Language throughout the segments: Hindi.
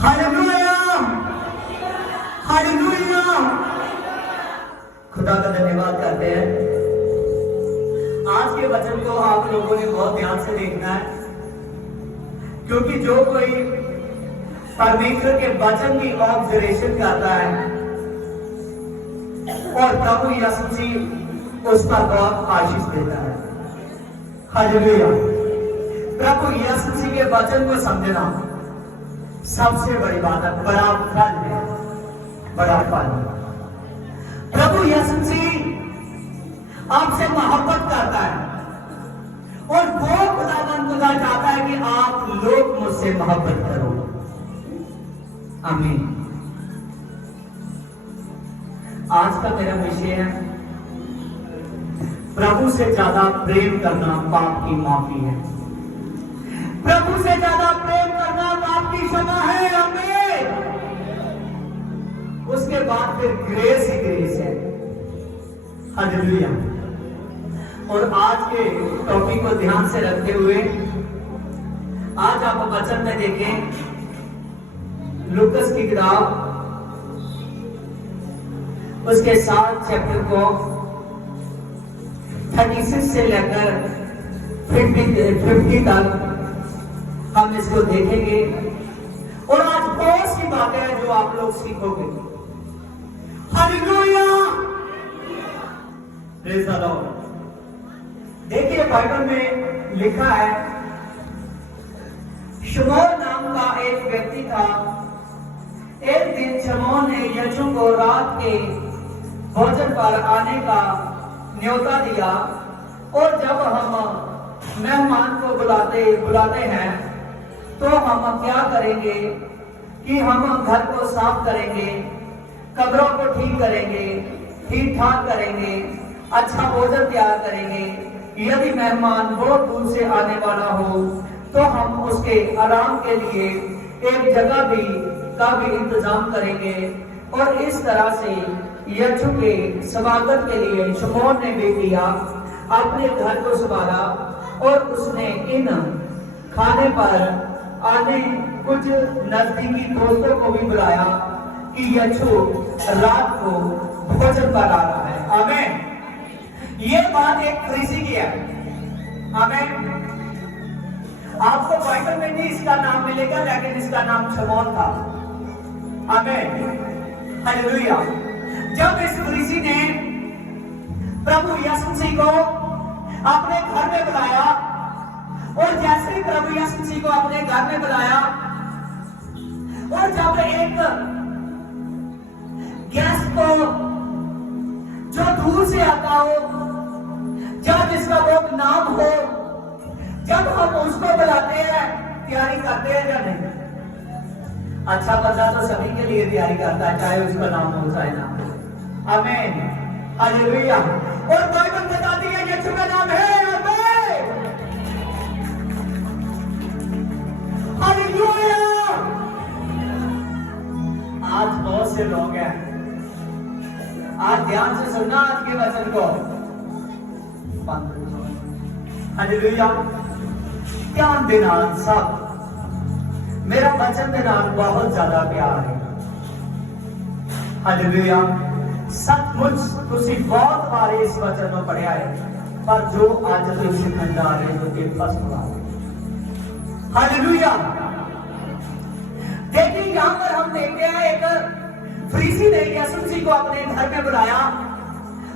Hallelujah, hallelujah. खुदा का धन्यवाद करते हैं। आज के वचन को आप लोगों ने बहुत ध्यान से देखना है, क्योंकि जो कोई परमेश्वर के वचन की ऑब्जर्वेशन करता है और प्रभु यीशु मसीह उस पर बहुत आशीष देता है। हालेलुया। प्रभु यीशु मसीह के वचन को समझना सबसे बड़ी बात है, बड़ा फल है, बड़ा फल। प्रभु यीशु मसीह आपसे मोहब्बत करता है और वो खुदा चाहता है कि आप लोग मुझसे मोहब्बत करो। आमीन। आज का मेरा विषय है, प्रभु से ज्यादा प्रेम करना पाप की माफी है। प्रभु से ज्यादा प्रेम करना पाप की क्षमा है। आमीन। उसके बाद फिर ग्रेस ही ग्रेस है। हालेलुया। और आज के टॉपिक को ध्यान से रखते हुए आज आप वचन में देखें, लूकस की किताब उसके 7 चैप्टर को 36 से लेकर 50 तक हम इसको देखेंगे और आज बहुत सी बातें हैं जो आप लोग सीखोगे। हालेलुया। Praise the Lord. देखिए बाइबल में लिखा है, शमौन नाम का एक व्यक्ति था। एक दिन शमौन ने यीशु को रात के भोजन पर आने का न्योता दिया, और जब हम मेहमान को बुलाते हैं तो हम क्या करेंगे कि हम घर को साफ करेंगे, कमरों को ठीक करेंगे, ठीक ठाक करेंगे, अच्छा भोजन तैयार करेंगे। यदि मेहमान बहुत दूर से आने वाला हो तो हम उसके आराम के लिए एक जगह का भी इंतजाम करेंगे। और इस तरह से यीशु के स्वागत के लिए शमौन ने भी किया, अपने घर को संभाला और उसने इन खाने पर आने कुछ नजदीकी दोस्तों को भी बुलाया कि यीशु रात को भोजन पर आ रहा है। आमीन। ये बात एक फरीसी की है। आमीन। आपको बाइबल में भी इसका नाम मिलेगा, लेकिन इसका नाम शमौन था। आमीन। हालेलुया। जब इस फरीसी ने प्रभु यीशु मसीह को अपने घर में बुलाया, और जैसे ही प्रभु यीशु मसीह को अपने घर में बुलाया, और जब एक गेस्ट को जो दूर से आता हो, जब जिसका वो नाम हो, जब हम उसको बुलाते हैं, तैयारी करते हैं या नहीं? अच्छा बंदा तो सभी के लिए तैयारी करता है, चाहे उसका नाम हो चाहे ना हो। आमीन। हालेलुया। और बाइबल बताती है यीशु का नाम है। हालेलुया। आज बहुत से लोग हैं, आज ध्यान से सुनना आज के वचन को। हालेलुया। ध्यान देना सब, मेरा वचन देना बहुत ज्यादा प्यार है। हालेलुया। सचमुच तुसी बहुत बार इस वचन में पढ़िया है, पर जो आज तुम सिकंदर है जो कि फर्स्ट बार। हालेलुया। देखिए यहां पर हम देखते हैं, एक फरीसी ने यीशु मसीह को अपने घर में बुलाया,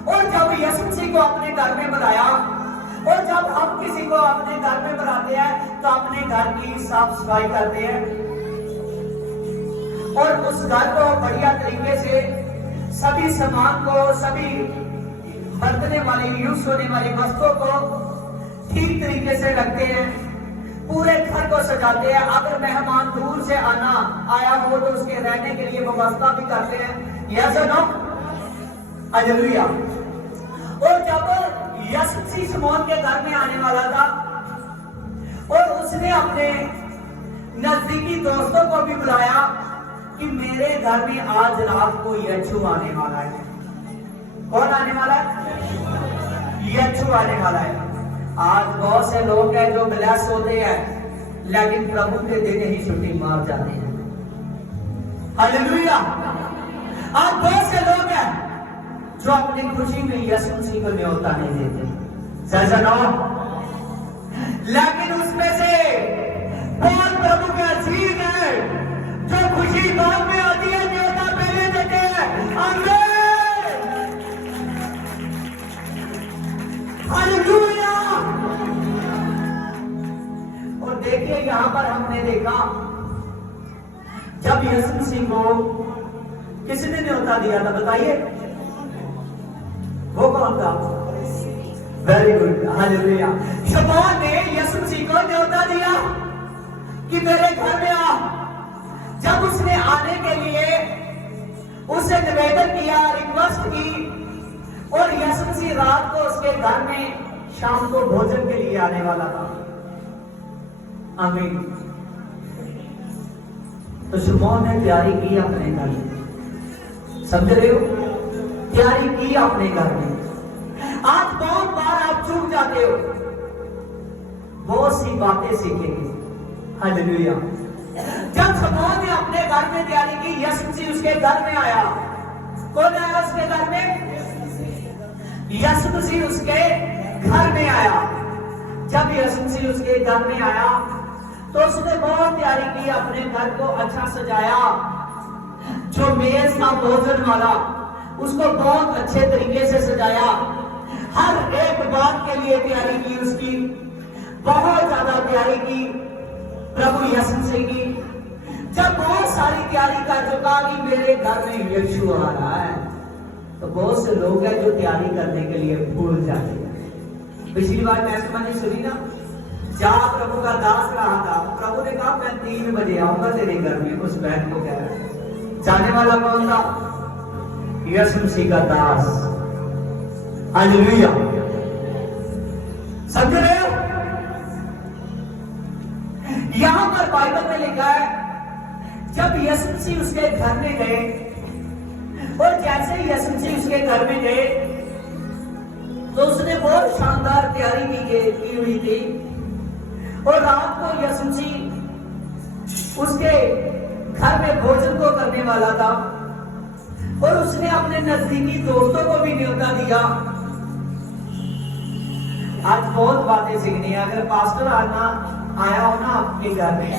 और जब यीशु मसीह को अपने घर में बुलाया, और जब हम किसी को अपने घर में बुलाते हैं तो अपने घर की साफ सफाई करते हैं, और उस घर को बढ़िया तरीके से सभी सामान को, सभी बरतने वाली यूज होने वाली वस्तुओं को ठीक तरीके से रखते हैं, पूरे घर को सजाते हैं। अगर मेहमान दूर से आया हो तो उसके रहने के लिए व्यवस्था भी करते हैं। यस और नो? हालेलुया। और जब यीशु मसीह शमौन के घर में आने वाला था, और उसने अपने नजदीकी दोस्तों को भी बुलाया कि मेरे घर में आज रात को यीशु आने वाला है। कौन आने वाला है? यीशु आने वाला है। आज बहुत से लोग हैं जो ब्लेस होते हैं, लेकिन प्रभु के दिन ही छुट्टी मार जाते हैं। हालेलुया। आज बहुत से लोग हैं जो अपनी खुशी में यीशु मसीह को न्योता नहीं देते, लेकिन उसमें से बहुत प्रभु के अजीज है जो खुशी बाद में आती है, न्योता पहले देते हैं। हालेलुया। और देखिए यहां पर हमने देखा जब यीशु मसीह को किसने न्योता दिया था, बताइए वो कौन था? Very good, hallelujah. शमौन ने यीशु मसीह को न्योता दिया कि मेरे घर में आ। जब उसने आने के लिए उसे निवेदन किया, रिक्वेस्ट की, और यीशु मसीह रात को उसके घर में शाम को भोजन के लिए आने वाला था। आमीन। तो शमौन ने तैयारी की अपने घर में, समझ रहे हो? तैयारी की अपने घर में। आज बहुत बार आप चूक जाते हो, बहुत सी बातें सीखेंगे। हालेलुया। जब शमौन ने अपने घर में तैयारी की, यीशु मसीह उसके घर में आया। कौन आया उसके घर में? यीशु मसीह उसके घर में आया। जब यीशु मसीह उसके घर में आया तो उसने बहुत तैयारी की, अपने घर को अच्छा सजाया। जो मेज था भोजन वाला, उसको बहुत अच्छे तरीके से सजाया। हर एक बात के लिए तैयारी की उसकी, बहुत ज्यादा तैयारी की प्रभु यीशु मसीह की। जब बहुत सारी तैयारी कर चुका कि मेरे घर में यीशु आ रहा है, तो बहुत से लोग हैं जो तैयारी करने के लिए भूल जाते हैं। पिछली बार टेस्टमनी सुनी ना, जहां प्रभु का दास रहा था, प्रभु ने कहा मैं 3 बजे आऊंगा तेरे घर में। उस बहन को कह रहा है, जाने वाला कौन था? यीशु मसीह का दास। हालेलुया। समझ रहे हो? यहां पर बाइबल में लिखा है जब यीशु मसीह उसके घर में गए, और जैसे ही यीशु मसीह उसके घर में गए तो उसने बहुत शानदार तैयारी की हुई थी। और रात को यीशु मसीह उसके घर में भोजन को करने वाला था, और उसने अपने नजदीकी दोस्तों को भी न्योता दिया। आज बहुत बातें सीखनी है। अगर पास्टर आया हो ना आपके घर में,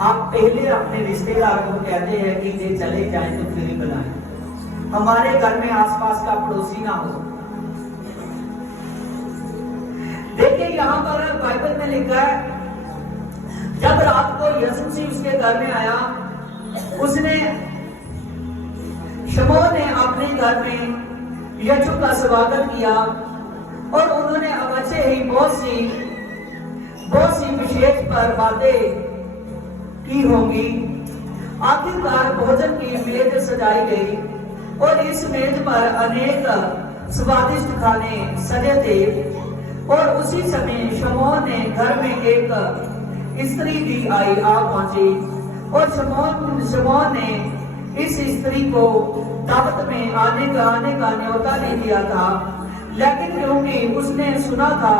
आप पहले अपने रिश्तेदार को कहते हैं कि ये चले जाएं तो फिर ही बुलाएं। हमारे घर में आसपास का पड़ोसी ना हो। देखिए यहां पर बाइबल में लिखा है जब रात को यीशु मसीह उसके घर में आया, उसने शमौन ने अपने घर में यीशु का स्वागत किया, और उन्होंने अवश्य ही बहुत सी विशेष पर बातें की होंगी। आखिरकार भोजन की मेज सजाई गई, और इस मेज पर अनेक स्वादिष्ट खाने सजे थे। और उसी समय शमौन ने घर में एक स्त्री भी आ पहुंची, और शमौन ने इस स्त्री को दावत में आने का न्योता नहीं दिया था, लेकिन क्योंकि उसने सुना था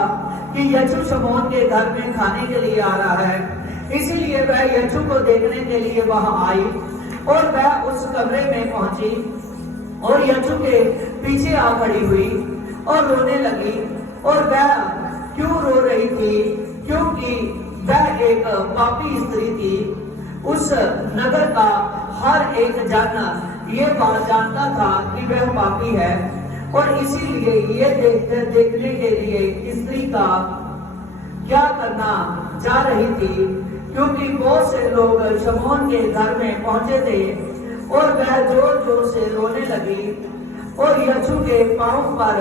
कि यीशु शमौन के घर में खाने के लिए आ रहा है, इसीलिए वह यीशु को देखने के लिए वहां आई। और वह उस कमरे में पहुंची और यीशु के पीछे आ खड़ी हुई और रोने लगी। और वह क्यों रो रही थी? क्योंकि वह एक पापी स्त्री थी। उस नगर का हर एक जन ये बात जानता था कि वह पापी है, और इसीलिए ये देखने के लिए स्त्री का क्या करना जा रही थी, क्योंकि बहुत से लोग शमौन के घर में पहुंचे थे। और वह जोर जोर से रोने लगी और यीशु के पांव पर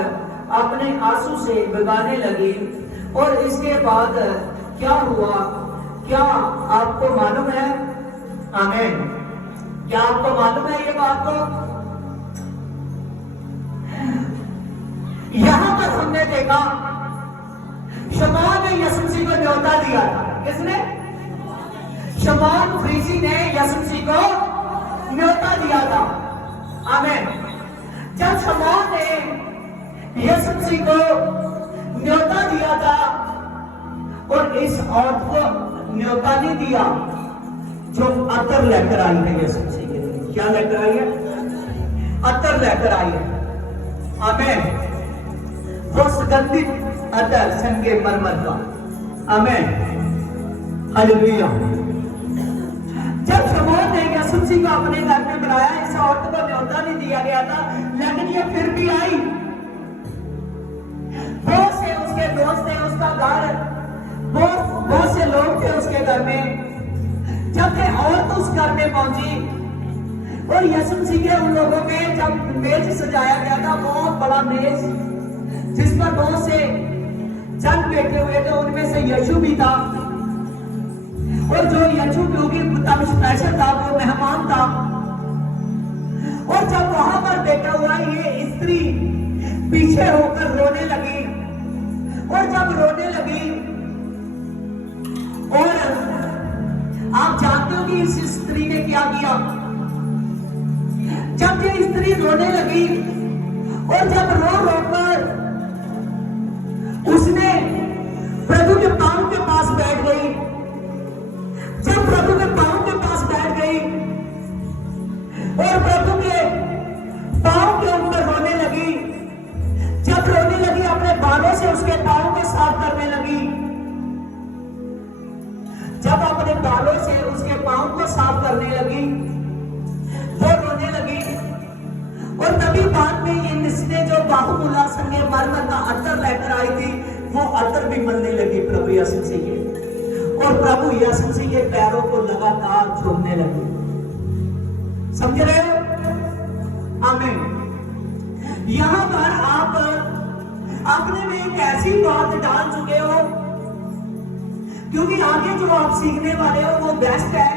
अपने आंसू से भिगाने लगी। और इसके बाद क्या हुआ, क्या आपको मालूम है? आमीन। क्या आपको मालूम है ये बात? को यहां पर हमने देखा शमौन ने यीशु मसीह को न्योता दिया था। किसने? शमौन फरीसी ने यीशु मसीह को न्योता दिया था। आमीन। जब शमौन ने यीशु मसीह को न्योता दिया था और इस औरत को न्योता नहीं दिया जो अतर लेकर आई है यीशु मसीह के लिए। क्या लेकर आई है? अतर लेकर आई है। आमीन। वो सुगंधित अतर संगे मरमर का। आमीन। हालेलुया। जब शमौन ने यीशु मसीह को अपने घर में बुलाया, इस औरत को न्योता नहीं दिया गया था, लेकिन ये फिर भी आई। बहुत से उसके दोस्त थे, उसका घर, बहुत से लोग थे उसके घर में। जब ये औरत उस घर में पहुंची और यीशु मसीह के उन लोगों में जब मेज सजाया गया था, बहुत बड़ा मेज जिस पर बहुत से जन बैठे हुए थे, उनमें से यीशु भी था। और जो यीशु क्योंकि तब स्पेशल था, वो मेहमान था। और जब वहां पर बैठा हुआ ये स्त्री पीछे होकर रोने लगी, और जब रोने लगी, और आप जानते हो कि इस स्त्री ने क्या किया। जब ये स्त्री रोने लगी और जब रो रोकर उसने प्रभु के पांव के पास बैठ गई, जब प्रभु के पांव के पास बैठ गई और प्रभु के पांव के ऊपर रोने लगी, जब रोने लगी अपने बालों से उसके पांव को साफ करने लगी, जब अपने बालों से उसके पांव को साफ करने लगी, वो रोने लगी। और तभी बाद में इसने जो बाहुमुला संगे मरमर का अतर लेकर आई थी, वो अतर भी मलने लगी प्रभु यीशु मसीह के, और प्रभु यीशु मसीह के पैरों को लगातार छूने लगी। समझ रहे हो? आमीन। यहां पर आप अपने में एक ऐसी बात डाल चुके हो, क्योंकि आगे जो आप सीखने वाले हो वो बेस्ट है।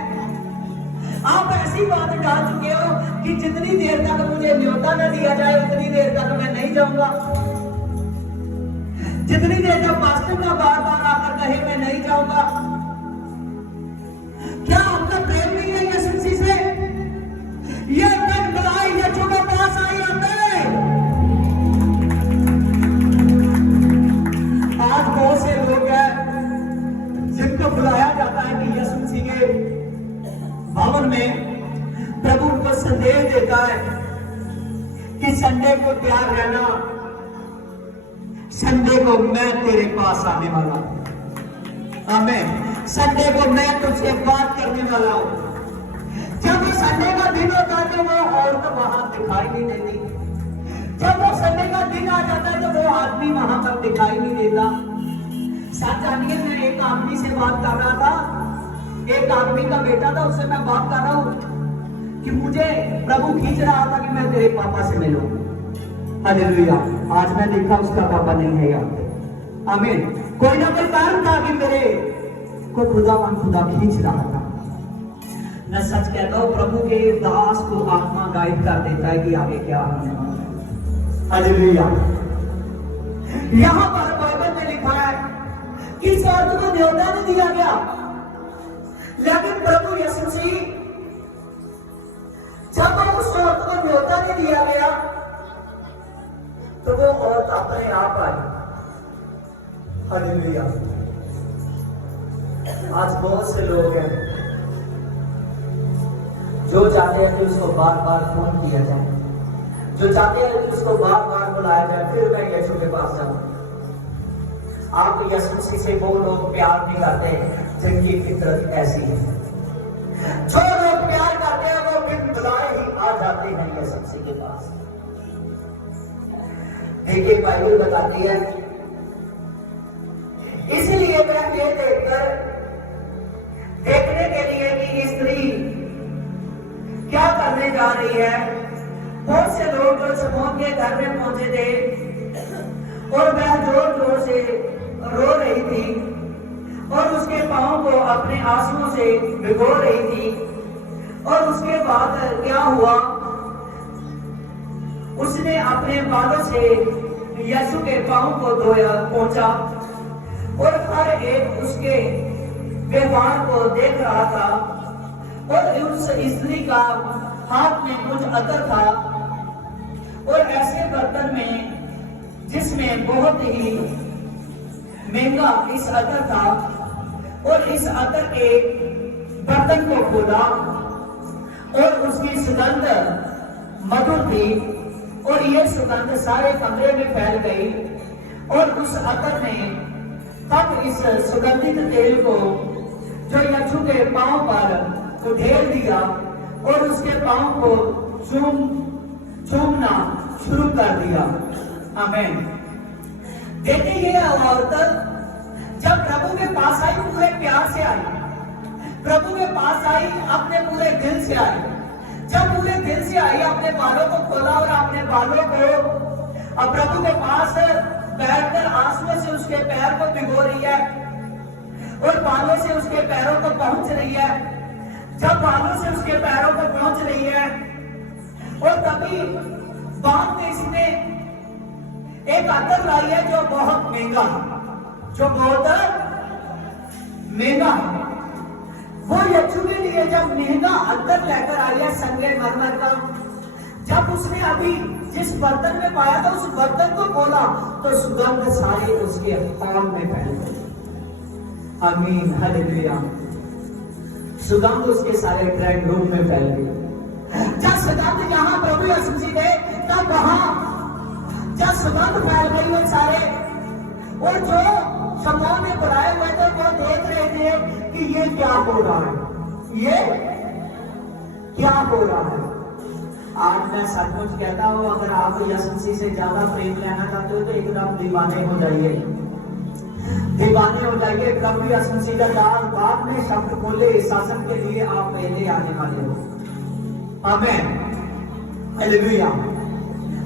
आप ऐसी बात डाल चुके हो कि जितनी देर तक मुझे न्योता न दिया जाए उतनी देर तक मैं नहीं जाऊंगा, जितनी देर तक पास्टर का बार बार आकर कहे मैं नहीं जाऊंगा। क्या आपका प्रेम नहीं है यीशु मसीह से? ये तक बुलाई यीशु के पास आई होते। आज बहुत से लोग हैं जिनको बुलाया जाता है कि यीशु मसीह के भवन में, प्रभु उनको संदेश देता है कि संडे को तैयार रहना, संडे को मैं तेरे पास आने वाला हूं। आमीन। संडे को मैं तुझसे बात करने वाला हूं। जब वो संडे का दिन होता है तो वो औरत वहां दिखाई नहीं देती। जब वो संडे का दिन आ जाता है तो वो आदमी वहां पर दिखाई नहीं देता। साथ जानिए, मैं एक आदमी से बात कर रहा था, एक आदमी का बेटा था, उससे मैं बात कर रहा हूं कि मुझे प्रभु खींच रहा था कि मैं तेरे पापा से मिलूं। हालेलुया। आज मैं देखा उसका पापा नहीं है यार। आमीन। कोई ना कोई कारण था कि मेरे को खुदा खींच रहा था। मैं सच कहता हूं, प्रभु के दास को आत्मा गाइड कर देता है कि आगे क्या होने वाला है। हालेलुया। यहां पर बाइबल में लिखा है कि इस औरत को न्योता नहीं दिया गया, लेकिन प्रभु यीशु मसीह जब उस औरत को न्योता नहीं दिया गया तो वो औरत अपने आप आई। हालेलुया। आज बहुत से लोग हैं जो चाहते हैं कि उसको बार बार फोन किया जाए, जो चाहते हैं कि उसको बार बार बुलाया जाए, फिर मैं यीशु के पास जाऊं। आप यीशु मसीह से वो लोग प्यार नहीं करते जिनकी फितरत ऐसी है। जो लोग प्यार करते हैं वो बिन बुलाए ही आ जाते हैं यीशु मसीह के पास। देखिए, बाइबल बताती है, इसलिए मैं ये देखने के लिए कि स्त्री क्या करने जा रही है, बहुत से लोग जो शमौन के घर में पहुंचे थे और वह जोर जोर से रो रही थी और उसके पांव को अपने आंसुओं से भिगो रही थी। और उसके बाद क्या हुआ, उसने अपने बालों से यीशु के पांव को धोया, पोंछा, और हर एक उसके व्यवहार को देख रहा था। और उस स्त्री का हाथ में कुछ अतर था और ऐसे बर्तन में जिसमें बहुत ही महंगा इस अतर था, और इस अतर के बर्तन को खोला और उसकी सुगंध मधुर थी और यह सुगंध सारे कमरे में फैल गई। और उस अतर ने तब इस सुगंधित तेल को जो यीशु के पांव पर उधेल दिया और उसके पांव को चूमना शुरू कर दिया। आमीन। देखिए ये औरत जब प्रभु के पास आई, पूरे प्यार से आई, प्रभु के पास आई, अपने पूरे दिल से आई। जब पूरे दिल से आई, अपने बालों को खोला और अपने बालों को प्रभु के पास बैठकर आंसुओं से उसके पैर को भिगो रही है और बालों से उसके पैरों को पहुंच रही है। जब बालों से उसके पैरों को पहुंच रही है और तभी बाद में इसने एक अतर लाई है जो बहुत महंगा, जो बहुत महंगा है। वो यीशु के लिए जब महंगा अतर लेकर आई है संगमरमर का, जब उसने अभी जिस बर्तन में पाया था उस बर्तन को खोला तो सुगंध सारे उसके हॉल में फैल गई। आमीन, हालेलुया। सुगंध उसके सारे ड्राइंग रूम में फैल गई। जब सुगंध यहाँ प्रभु यीशु मसीह गए तब वहां जब सुगंध फैल गई वो सारे, और जो शमौन ने बुलाए हुए थे वो देख रहे थे कि ये क्या हो रहा है, ये क्या हो रहा है। आज मैं सचमुच कहता हूं, अगर आप यीशु मसीह से ज्यादा प्रेम लेना चाहते हो तो एकदम दीवाने हो जाइए, दीवाने हो जाइए। प्रभु यीशु मसीह का दास बाद में शब्द बोले, शासन के लिए आप पहले आने वाले हो। आमीन, हालेलुया।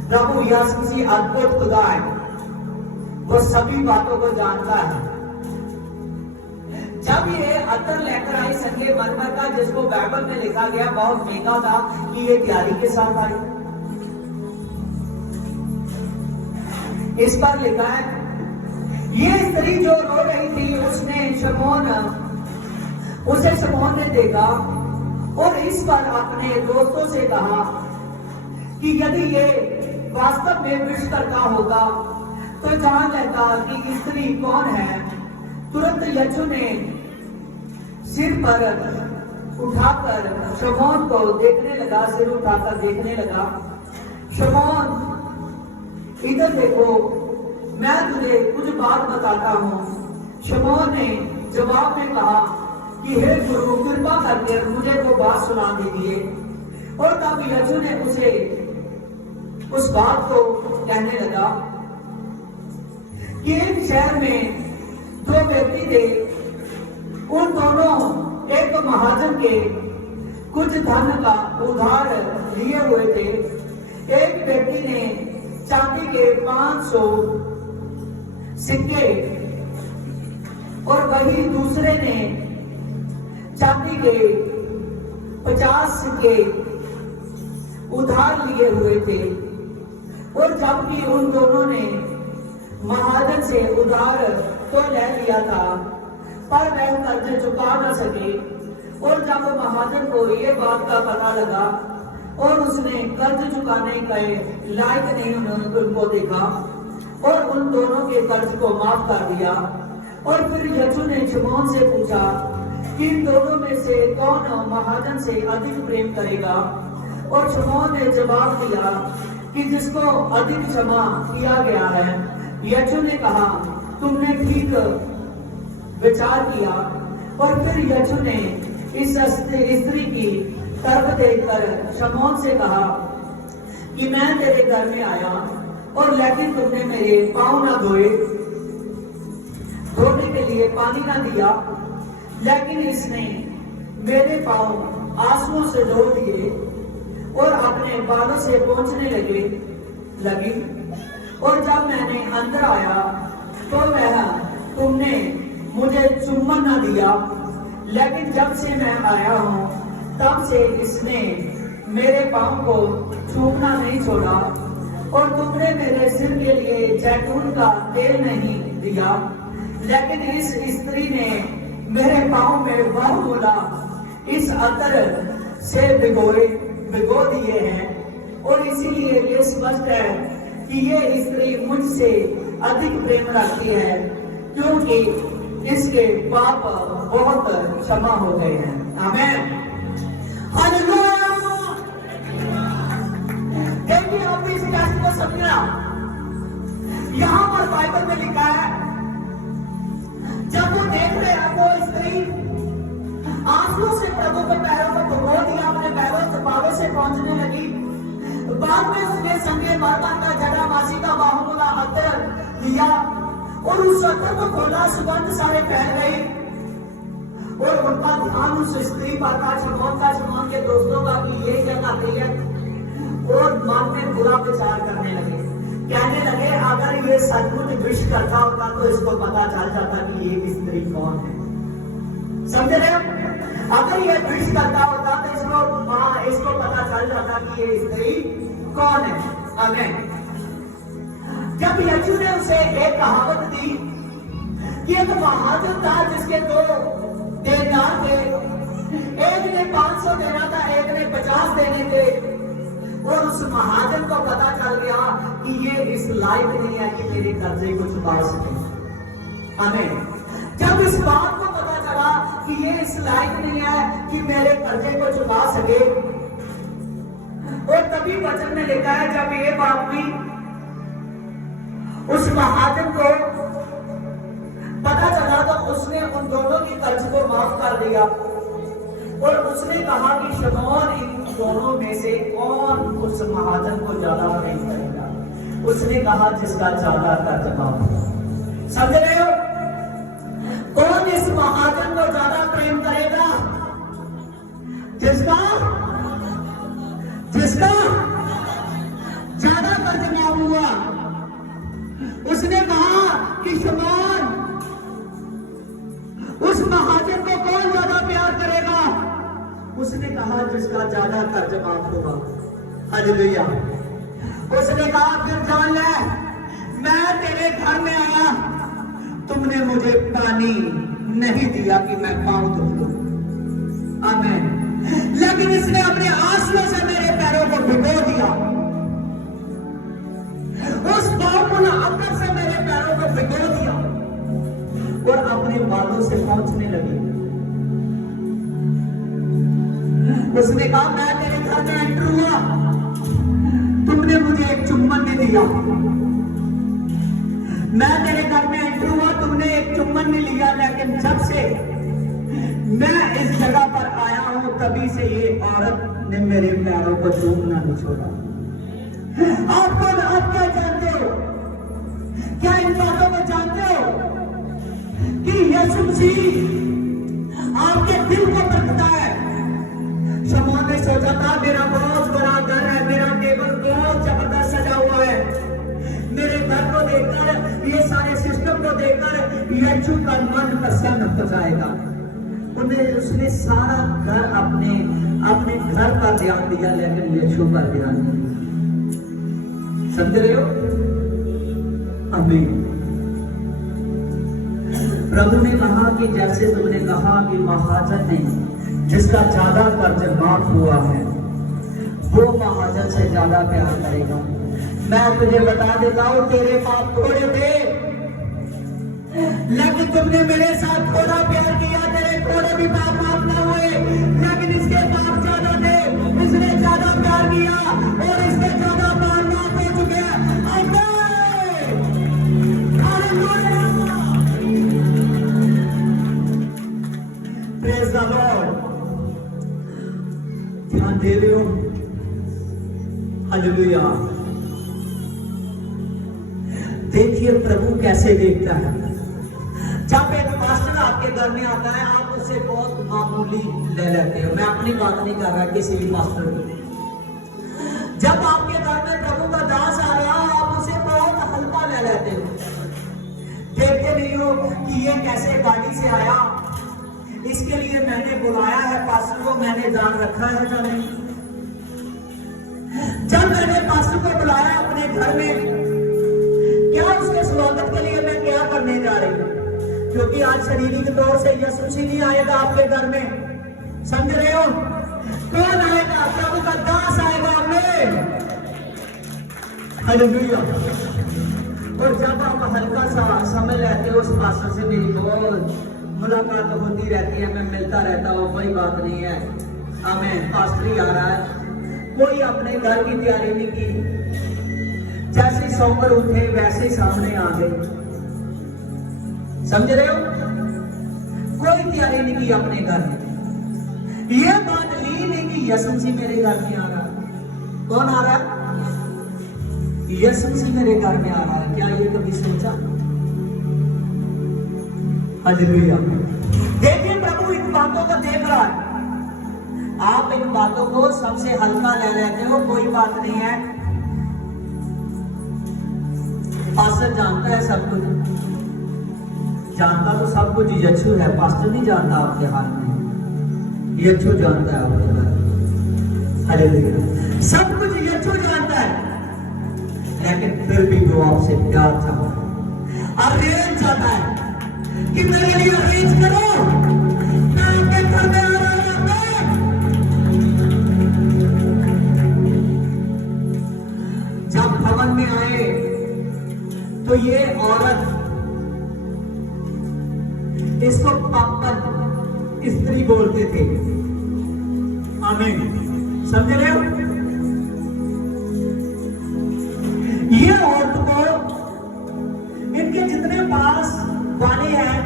प्रभु यीशु मसीह अद्भुत खुदा है, वो सभी बातों को जानता है। जब ये अतर लेकर आई संगमरमर का, जिसको बाइबल में लिखा गया बहुत महंगा था कि ये तैयारी के साथ आई, इस पर लिखा है ये स्त्री जो रो रही थी उसे शमौन ने देखा और इस पर अपने दोस्तों से कहा कि यदि ये वास्तव में विष करता होगा तो जान लेता कि स्त्री कौन है। तुरंत यीशु ने सिर पर उठाकर शमौन को देखने लगा, सिर उठाकर देखने लगा। शमौन, इधर देखो, मैं तुझे कुछ बात बताता हूं। शमौन ने जवाब में कहा कि हे गुरु, कृपा करके मुझे वो बात सुना दीजिए। और तब यीशु ने उसे उस बात को कहने लगा कि एक शहर में दो व्यक्ति थे, उन दोनों एक महाजन के कुछ धन का उधार लिए हुए थे। एक व्यक्ति ने चांदी के 500 सिक्के और वही दूसरे ने चांदी के 50 सिक्के उधार लिए हुए थे। और जबकि उन दोनों ने महाजन से उधार तो ले लिया था, पर वह कर्ज चुका न सके। और जब महाजन को ये बात का पता लगा और उसने कर्ज चुकाने के लायक नहीं उनको देखा और उन दोनों के कर्ज को माफ कर दिया। और फिर यीशु ने शमौन से पूछा कि इन दोनों में से कौन महाजन से अधिक प्रेम करेगा। और शमौन ने जवाब दिया कि जिसको अधिक क्षमा किया गया है। यीशु ने कहा, तुमने ठीक विचार किया। और फिर यीशु ने इस स्त्री की तरफ देखकर शमौन से कहा कि मैं तेरे घर में आया और लेकिन तुमने मेरे पांव ना धोए, धोने के लिए पानी ना दिया, लेकिन इसने मेरे पांव आंसुओं से धो दिए और अपने बालों से पोंछने लगी। और जब मैंने अंदर आया तो वह तुमने मुझे चुम्बन न दिया, लेकिन जब से मैं आया हूं तब से इसने मेरे पांव को छूना नहीं छोड़ा। और तुमने मेरे सिर के लिए जैतून का तेल नहीं दिया, लेकिन इस स्त्री ने मेरे पांव में बहुमूल्य इस अतर से भिगो दिए हैं। और इसीलिए ये स्पष्ट है कि ये स्त्री मुझसे अधिक प्रेम रखती है, क्योंकि इसके पाप बहुत क्षमा हो गए हैं। आमीन। हालेलुया। देखिए आपने इस टेक्स्ट को समझा। यहां पर बाइबल में लिखा है, जब वो देख रहे हैं वो स्त्री आंसू से प्रभु के पैरों को भिगो दिया, अपने पैरों से पहुंचने लगी। बाद में उसने संगे माता का जड़ा मासी का बाहुला अतर लिया और उस अतर को खोला, सुगंध सारे फैल गई और उनका ध्यान उस स्त्री पर था, शमौन के दोस्तों का कि ये क्या करती है, और मन में बुरा विचार करने लगे। कहने लगे अगर ये सचमुच विश करता होता तो इसको पता चल जाता कि ये स्त्री कौन है। समझ रहे हो? अगर ये विश करता होता तो इसको पता चल जाता कि ये स्त्री कौन है। आमीन। जब यीशु ने उसे एक कहावत दी कि एक महाजन था जिसके 2 देनदार थे, एक ने 500 देना था, एक ने 50 देने थे, और उस महाजन को पता चल गया कि ये इस लायक नहीं है कि मेरे कर्जे को चुका सके। आमीन। जब इस बात को पता चला कि ये इस लायक नहीं है कि मेरे कर्जे को चुका सके, और तभी वचन में लिखा है जब ये बात हुई उस महाजन को पता चला तो उसने उन दोनों की कर्ज को माफ कर दिया और उसने कहा कि शमौन इन दोनों में से कौन उस महाजन को ज्यादा प्रेम करेगा। उसने कहा जिसका ज्यादा कर्ज माफ होगा। समझ रहे हो? कौन इस महाजन को ज्यादा प्रेम करेगा? जिसका ज्यादा कर्ज माफ हुआ। उसने कहा कि शमौन उस महाजन को कौन ज्यादा प्यार करेगा? उसने कहा जिसका ज्यादा कर्ज माफ होगा। हालेलुया। उसने कहा फिर जान ले, मैं तेरे घर में आया, तुमने मुझे पानी नहीं दिया कि मैं पांव धो दूं। आमीन। लेकिन इसने अपने आंसुओं से मेरे पैरों को भिगो दिया, उस बाहुला अतर से मेरे पैरों को भिगो दिया और अपने बालों से पहुंचने लगी। उसने कहा मैं तेरे घर में एंटर हुआ, तुमने मुझे एक चुम्बन नहीं दिया। मैं तेरे घर में एंटर हुआ, तुमने एक चुम्बन नहीं लिया, लेकिन जब से मैं इस जगह पर आया हूं तभी से ये औरत ने मेरे पैरों को चूमना नहीं छोड़ा। आप क्या जानते हो? क्या इन बातों को जानते हो कि यीशु मसीह आपके दिल को तकता है? शमौन ने सोचा था मेरा बहुत बड़ा घर है, मेरा टेबल बहुत जबरदस्त सजा हुआ है, मेरे घर को देखकर, ये सारे सिस्टम को देखकर यीशु का मन प्रसन्न हो जाएगा। उसने सारा घर अपने घर पर ध्यान दिया, लेकिन यीशु पर ध्यान नहीं। समझ रहे हो? आमीन। प्रभु ने कहा कि जैसे तुमने कहा कि महाजन ने जिसका ज्यादा कर्ज माफ हुआ है वो महाजन से ज्यादा प्यार करेगा। मैं तुझे बता देता हूं, तेरे पाप थोड़े थे लेकिन तुमने मेरे साथ थोड़ा प्यार किया, तेरे थोड़े भी पाप माफ ना हुए, लेकिन इसके पाप ज्यादा थे, इसने ज्यादा प्यार किया और इसके ज्यादा पाप माफ हो चुके हैं। Praise the Lord. ध्यान दे रहे हो? हालेलुया। देखिए प्रभु कैसे देखता है। जब एक पास्टर आपके घर में आता है आप उससे बहुत मामूली ले लेते हो। मैं अपनी बात नहीं कर रहा, किसी भी पास्टर की। जब आपके घर में प्रभु का दास आ रहा आप उसे बहुत हल्का ले लेते हो। देखते नहीं हो कि ये कैसे गाड़ी से आया, इसके लिए मैंने बुलाया है पास्टर को, मैंने जान रखा है या नहीं। जब मैंने पास्टर को बुलाया अपने घर में, क्या उसके स्वागत के लिए मैं क्या करने जा रही हूँ? क्योंकि आज शारीरिक तौर से यीशु मसीह नहीं आएगा आपके घर में। समझ रहे हो? कौन आएगा? प्रभु का दास आएगा। आमीन। हालेलुया। और जब आप हल्का सा समय लेते हो, उस पास्टर से मेरी बहुत मुलाकात होती रहती है, मैं मिलता रहता हूँ, कोई बात नहीं है, हमें पास्टर ही आ रहा है, कोई अपने घर की तैयारी नहीं की, जैसे सोकर उठे वैसे ही सामने आ गए। समझ रहे हो? कोई तैयारी नहीं की अपने घर में। ये बात ली नहीं कि यीशु मसीह मेरे घर में आ रहा है। कौन आ रहा है? यीशु मसीह मेरे घर में आ रहा है। क्या ये कभी सोचा? हालेलुया। देखिए, प्रभु इन बातों को देख रहा है। आप इन बातों को सबसे हल्का ले लेते हो, कोई बात नहीं है। पास्टर जानता है सब कुछ, जानता तो सब कुछ यीशु है, पास्टर नहीं जानता आपके हाल में, यीशु जानता है आपके हाल में। हालेलुया। सब कुछ यीशु जानता है, लेकिन फिर भी वो आपसे प्यार चाहता है, अरेंज चाहता है कि मेरे लिए अरेंज करो, मैं आपके घर में आ रहा हूं। जब भवन में आए तो ये औरत, इसको पापन स्त्री बोलते थे। आमीन। समझ रहे हो? ये औरत को इनके जितने पास वाले हैं,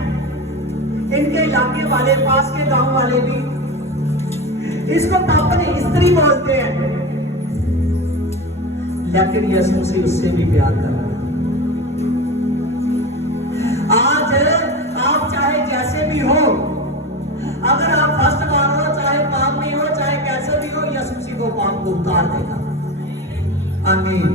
इनके इलाके वाले, पास के गांव वाले भी इसको पापन स्त्री बोलते हैं, लेकिन यीशु से उससे भी प्यार कर रहा है। आज आप चाहे जैसे भी हो, अगर आप फर्स्ट बार हो, चाहे पाप में हो, चाहे कैसे भी हो, यीशु मसीह को पाप को उतार देगा। आमीन।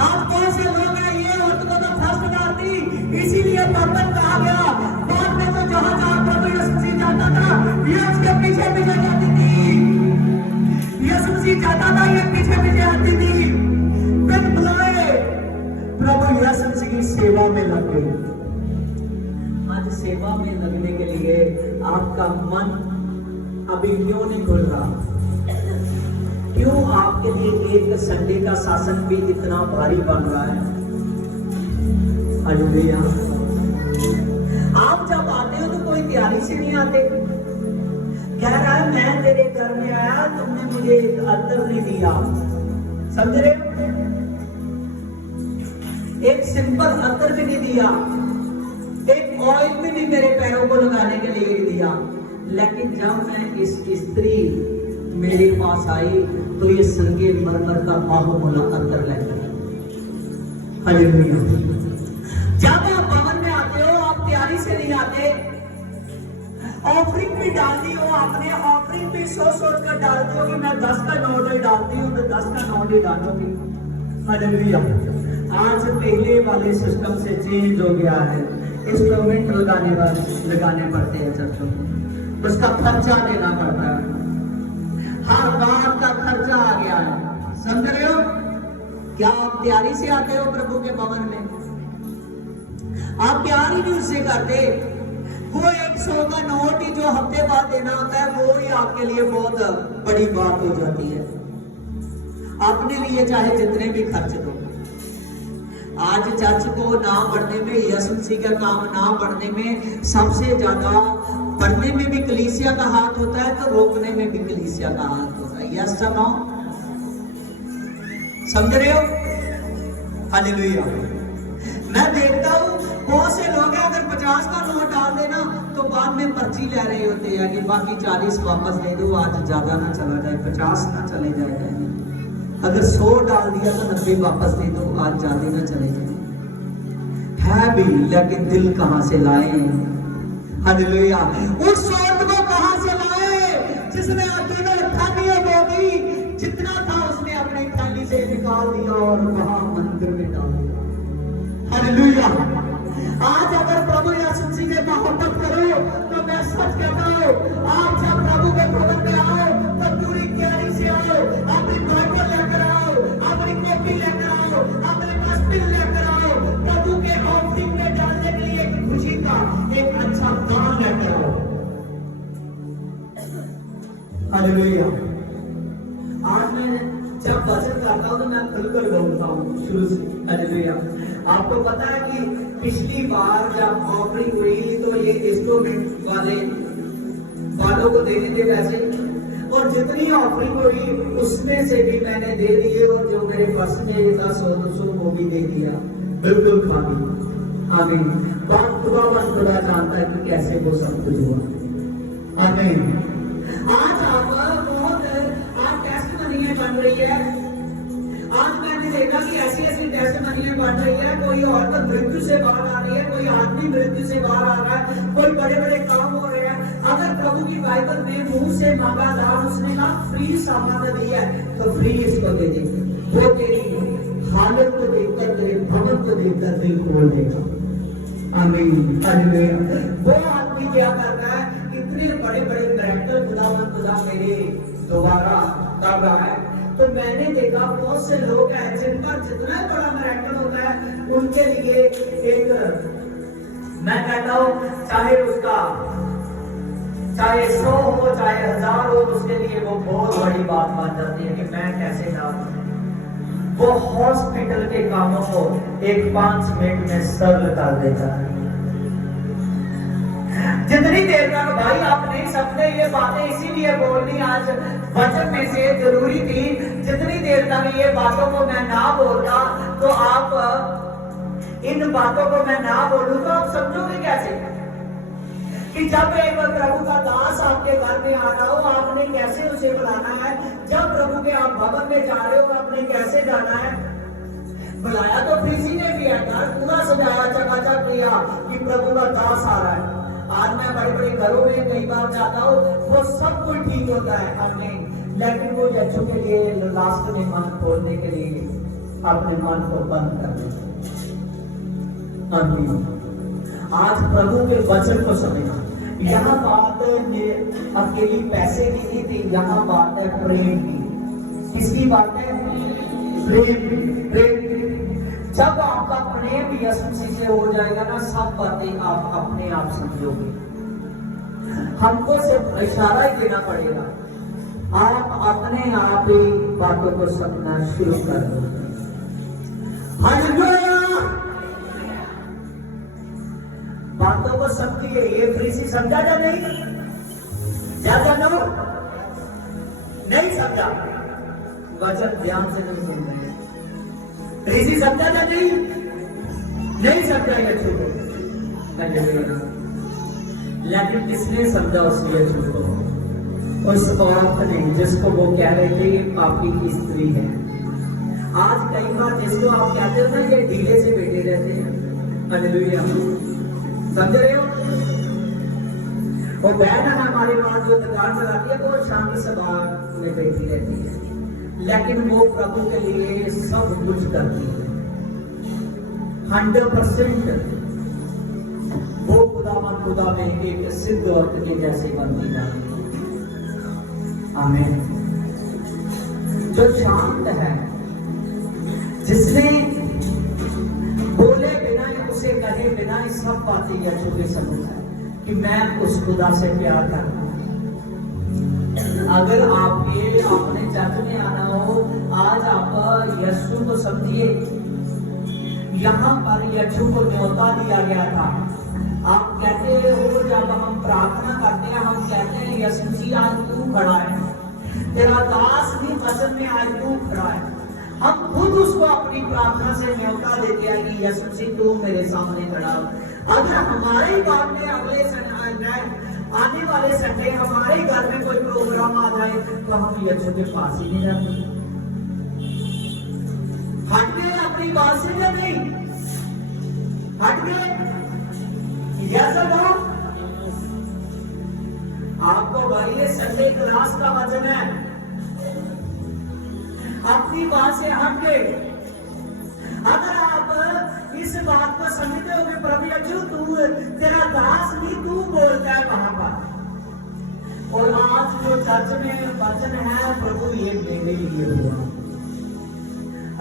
आप कौन से लोग हैं? ये औरत को तो फर्स्ट बार थी, इसीलिए पापन कहा गया। बाद में तो जहां जहां प्रभु यीशु मसीह जाता था, ये उसके पीछे पीछे जाती थी। यीशु मसीह जाता था, ये पीछे पीछे आती थी। फिर बुलाए, प्रभु यीशु मसीह की सेवा में लग गई। सेवा में लगने के लिए आपका मन अभी क्यों नहीं खुल रहा? क्यों आपके लिए एक संडे का शासन भी इतना भारी बन रहा है? हालेलुया। आप जब आते हो तो कोई तैयारी से नहीं आते। कह रहा है मैं तेरे घर में आया, तुमने मुझे एक अत्तर नहीं दिया। समझ रहे? एक सिंपल अत्तर भी नहीं दिया, एक ऑयल भी नहीं मेरे पैरों को लगाने के लिए दिया। लेकिन जब मैं इस स्त्री मेरे पास आई तो ये संगे मरमर का बाहुबला अत्तर लेकर। हालेलुया। जब आप भवन में आते हो, आप तैयारी से नहीं आते। ऑफरिंग भी डालती हो आपने, ऑफरिंग भी सोच कर डालते हो कि मैं 10 का नोट ही डालती हूँ, तो 10 का नोट ही डालोगी। हालेलुया। आज पहले वाले सिस्टम से चेंज हो गया है। इंस्ट्रूमेंट लगाने पड़ते हैं चर्चों में, उसका खर्चा देना पड़ता है, हर बात का खर्चा आ गया है। समझ रहे हो? क्या आप तैयारी से आते हो प्रभु के भवन में? आप प्यार ही नहीं उससे करते। वो 100 का नोट ही जो हफ्ते बाद देना होता है, वो ही आपके लिए बहुत बड़ी बात हो जाती है। अपने लिए चाहे जितने भी खर्च दो। आज चर्च को ना बढ़ने में, यीशु मसीह का काम ना बढ़ने में, सबसे ज्यादा बढ़ने में भी कलीसिया का हाथ होता है, तो रोकने में भी कलीसिया का हाथ होता है। यस या नो? समझ रहे हो? हालेलुया। मैं देखता हूँ बहुत से लोग हैं, अगर 50 का नोट डाल देना तो बाद में पर्ची ले रहे होते हैं कि बाकी 40 वापस दे दो, आज ज्यादा ना चला जाए, 50 ना चले जाए। अगर 100 डाल दिया तो 90 वापस दे दो, आज ज्यादा ना चले जाए। है भी, लेकिन दिल कहां से लाए? हालेलुया। उस औरत को कहां से लाए जिसने अकेले थालियां बोगी, जितना था उसने अपनी थाली से निकाल दिया और वहां मंदिर में डाल दिया। हालेलुया। आज अगर प्रभु यीशु मसीह के मोहब्बत करो तो मैं सच कहता हूं, आप जब प्रभु के भवन में आओ तो पूरी तैयारी से आओ। अपनी बाइबल लेकर आओ, अपनी कॉपी लेकर आओ, अपने मस्तिल लेकर आओ। प्रभु के ऑफरिंग में डालने के लिए एक खुशी का एक अच्छा दान लेकर आओ। हालेलुया। आज मैं जब वचन करता हूँ तो मैं खुलकर बोलता हूँ शुरू से। हालेलुया। आपको पता है कि पिछली बार जब ऑफरिंग हुई तो ये इंस्ट्रूमेंट वालों को देने थे पैसे, और जितनी ऑफरिंग हुई उसमें से भी मैंने दे दिए, और जो मेरे पर्स में 10-200 वो भी दे दिया, बिल्कुल खाली। आमीन। बात खुदा जानता है कि कैसे वो सब कुछ हुआ। आमीन। आज आप टेस्टमनी बन रही है। आज मैंने देखा कि ऐसी ऐसी टेस्टमनी बन रही है। कोई औरत मृत्यु से बाहर आ रही है, कोई आदमी मृत्यु से बाहर आ रहा है, कोई बड़े बड़े काम हो रहे हैं। अगर प्रभु की बाइबल में मुंह से मांगा दान, उसने कहा फ्री सामान दिया है तो फ्री इसको दे दे। वो तेरी हालत को देखकर, तेरे भवन को देखकर दिल खोल देगा। आमीन। हालेलुया। वो आदमी क्या कर रहा है, इतने बड़े बड़े मिरेकल खुदा मेरे दोबारा कर रहा है। तो मैंने देखा बहुत से लोग हैं जिनका जितना बड़ा मिरेकल होता है उनके लिए एक, मैं कहता हूँ चाहे 100 हो चाहे 1000 हो, उसके लिए वो बहुत बड़ी बात बन जाती है कि मैं कैसे डालूं। वो हॉस्पिटल के कामों को एक 5 मिनट में सरल कर देता है। जितनी देर तक भाई आप नहीं सकते, ये बातें इसीलिए बोलनी आज वचन में से जरूरी थी। जितनी देर तक ये बातों को मैं ना बोलता, तो आप इन बातों को मैं ना बोलूं तो आप समझोगे कैसे कि जब एक प्रभु का दास आपके घर में आ रहा हो, आपने कैसे उसे बुलाना है। जब प्रभु के आप भवन में जा रहे हो, आपने कैसे जाना है। बुलाया तो फरीसी ने भी है, घर पूरा सजाया, चकाचक किया कि प्रभु का दास आ रहा है। आज मैं बड़े बड़े घरों में कई बार जाता हूँ, वो सब कुछ ठीक होता है हमने, लेकिन वो बच्चों के लिए लास्ट में मन खोलने के लिए अपने मन को बंद कर देते। आज प्रभु के वचन को समझना। यहाँ बात अकेली पैसे की नहीं थी, यहाँ बात है प्रेम की। किसकी बात है? प्रेम। जब आपका प्रेम यीशु मसीह से हो जाएगा ना, सब बातें आप अपने आप समझोगे। हमको सिर्फ इशारा ही देना पड़ेगा, आप अपने आप ही बातों को समझना शुरू कर दो। हालेलुया। बातों को समझिए। ये फरीसी समझा या नहीं? ज्यादा लो नहीं समझा, वचन ध्यान से नहीं सुन रहे। फरीसी समझा या नहीं समझा यीशु को। लेकिन किसने समझा उस यीशु को? उस औरत ने, जिसको वो कह रहे थे ये पापी की स्त्री है। आज कई बार जिसको आप कहते हो ना ये ढीले से बैठे रहते हैं। हालेलुया। समझ रहे हो? वो बहन है हमारे पास जो दुकान चलाती है, वो शांति सभा में बैठी रहती है, लेकिन वो प्रभु के लिए सब कुछ करती है। 100% वो खुदा में एक सिद्ध औरत के जैसे बनती जाती है। आमीन। जो शांत है, जिसने बोले बिना, उसे कहे बिना सब बातें यीशु के समझ है कि मैं उस खुदा से प्यार करता हूं। अगर आपने चर्च में आना हो, आज आप यीशु को समझिए। यहाँ पर यीशु को न्योता दिया गया था। आप कहते हो जब हम प्रार्थना करते हैं, हम कहते हैं यीशु मसीह आज तू खड़ा है, तेरा दास भी वचन में आज तू खड़ा है। हम खुद उसको अपनी प्रार्थना से न्योता देते हैं कि यीशु मसीह तू मेरे सामने खड़ा हो। अगर हमारे घर में आने वाले संडे हमारे घर में कोई प्रोग्राम आ जाए तो हम यीशु के पास ही नहीं जाते। हट गए अपनी बात से या नहीं? हट गए? आपको भाई ये संडे क्लास का वचन है, अपनी बात से हट गए। अगर आप इस बात को समझते हो कि प्रभु यीशु तू तेरा दास भी तू बोलता है वहां पर, और आज जो चर्च में वचन है प्रभु ये मेरे लिए हुआ,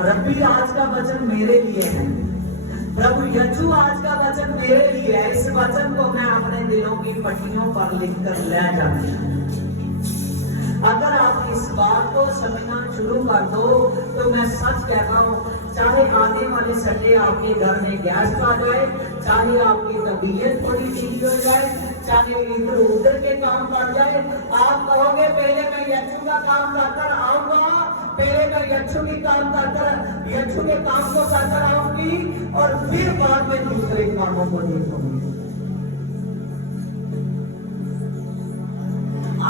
रब्बी आज का वचन मेरे लिए है, प्रभु यीशु आज का वचन मेरे लिए है। इस वचन को मैं अपने दिलों की पट्टियों पर लिखकर ले जाती हूं। अगर आप इस बात को समझना शुरू कर दो तो मैं सच कहता हूँ, चाहे आने वाले संडे आपके घर में गेस्ट आ जाए, चाहे आपकी तबीयत थोड़ी ठीक हो जाए, चाहे इधर उधर के काम कर जाए, आप कहोगे पहले मैं यीशु का काम कर आऊंगा, पहले मैं यीशु की काम कर यीशु के काम को कर आऊंगी और फिर बाद में दूसरे कामों को देखूंगी।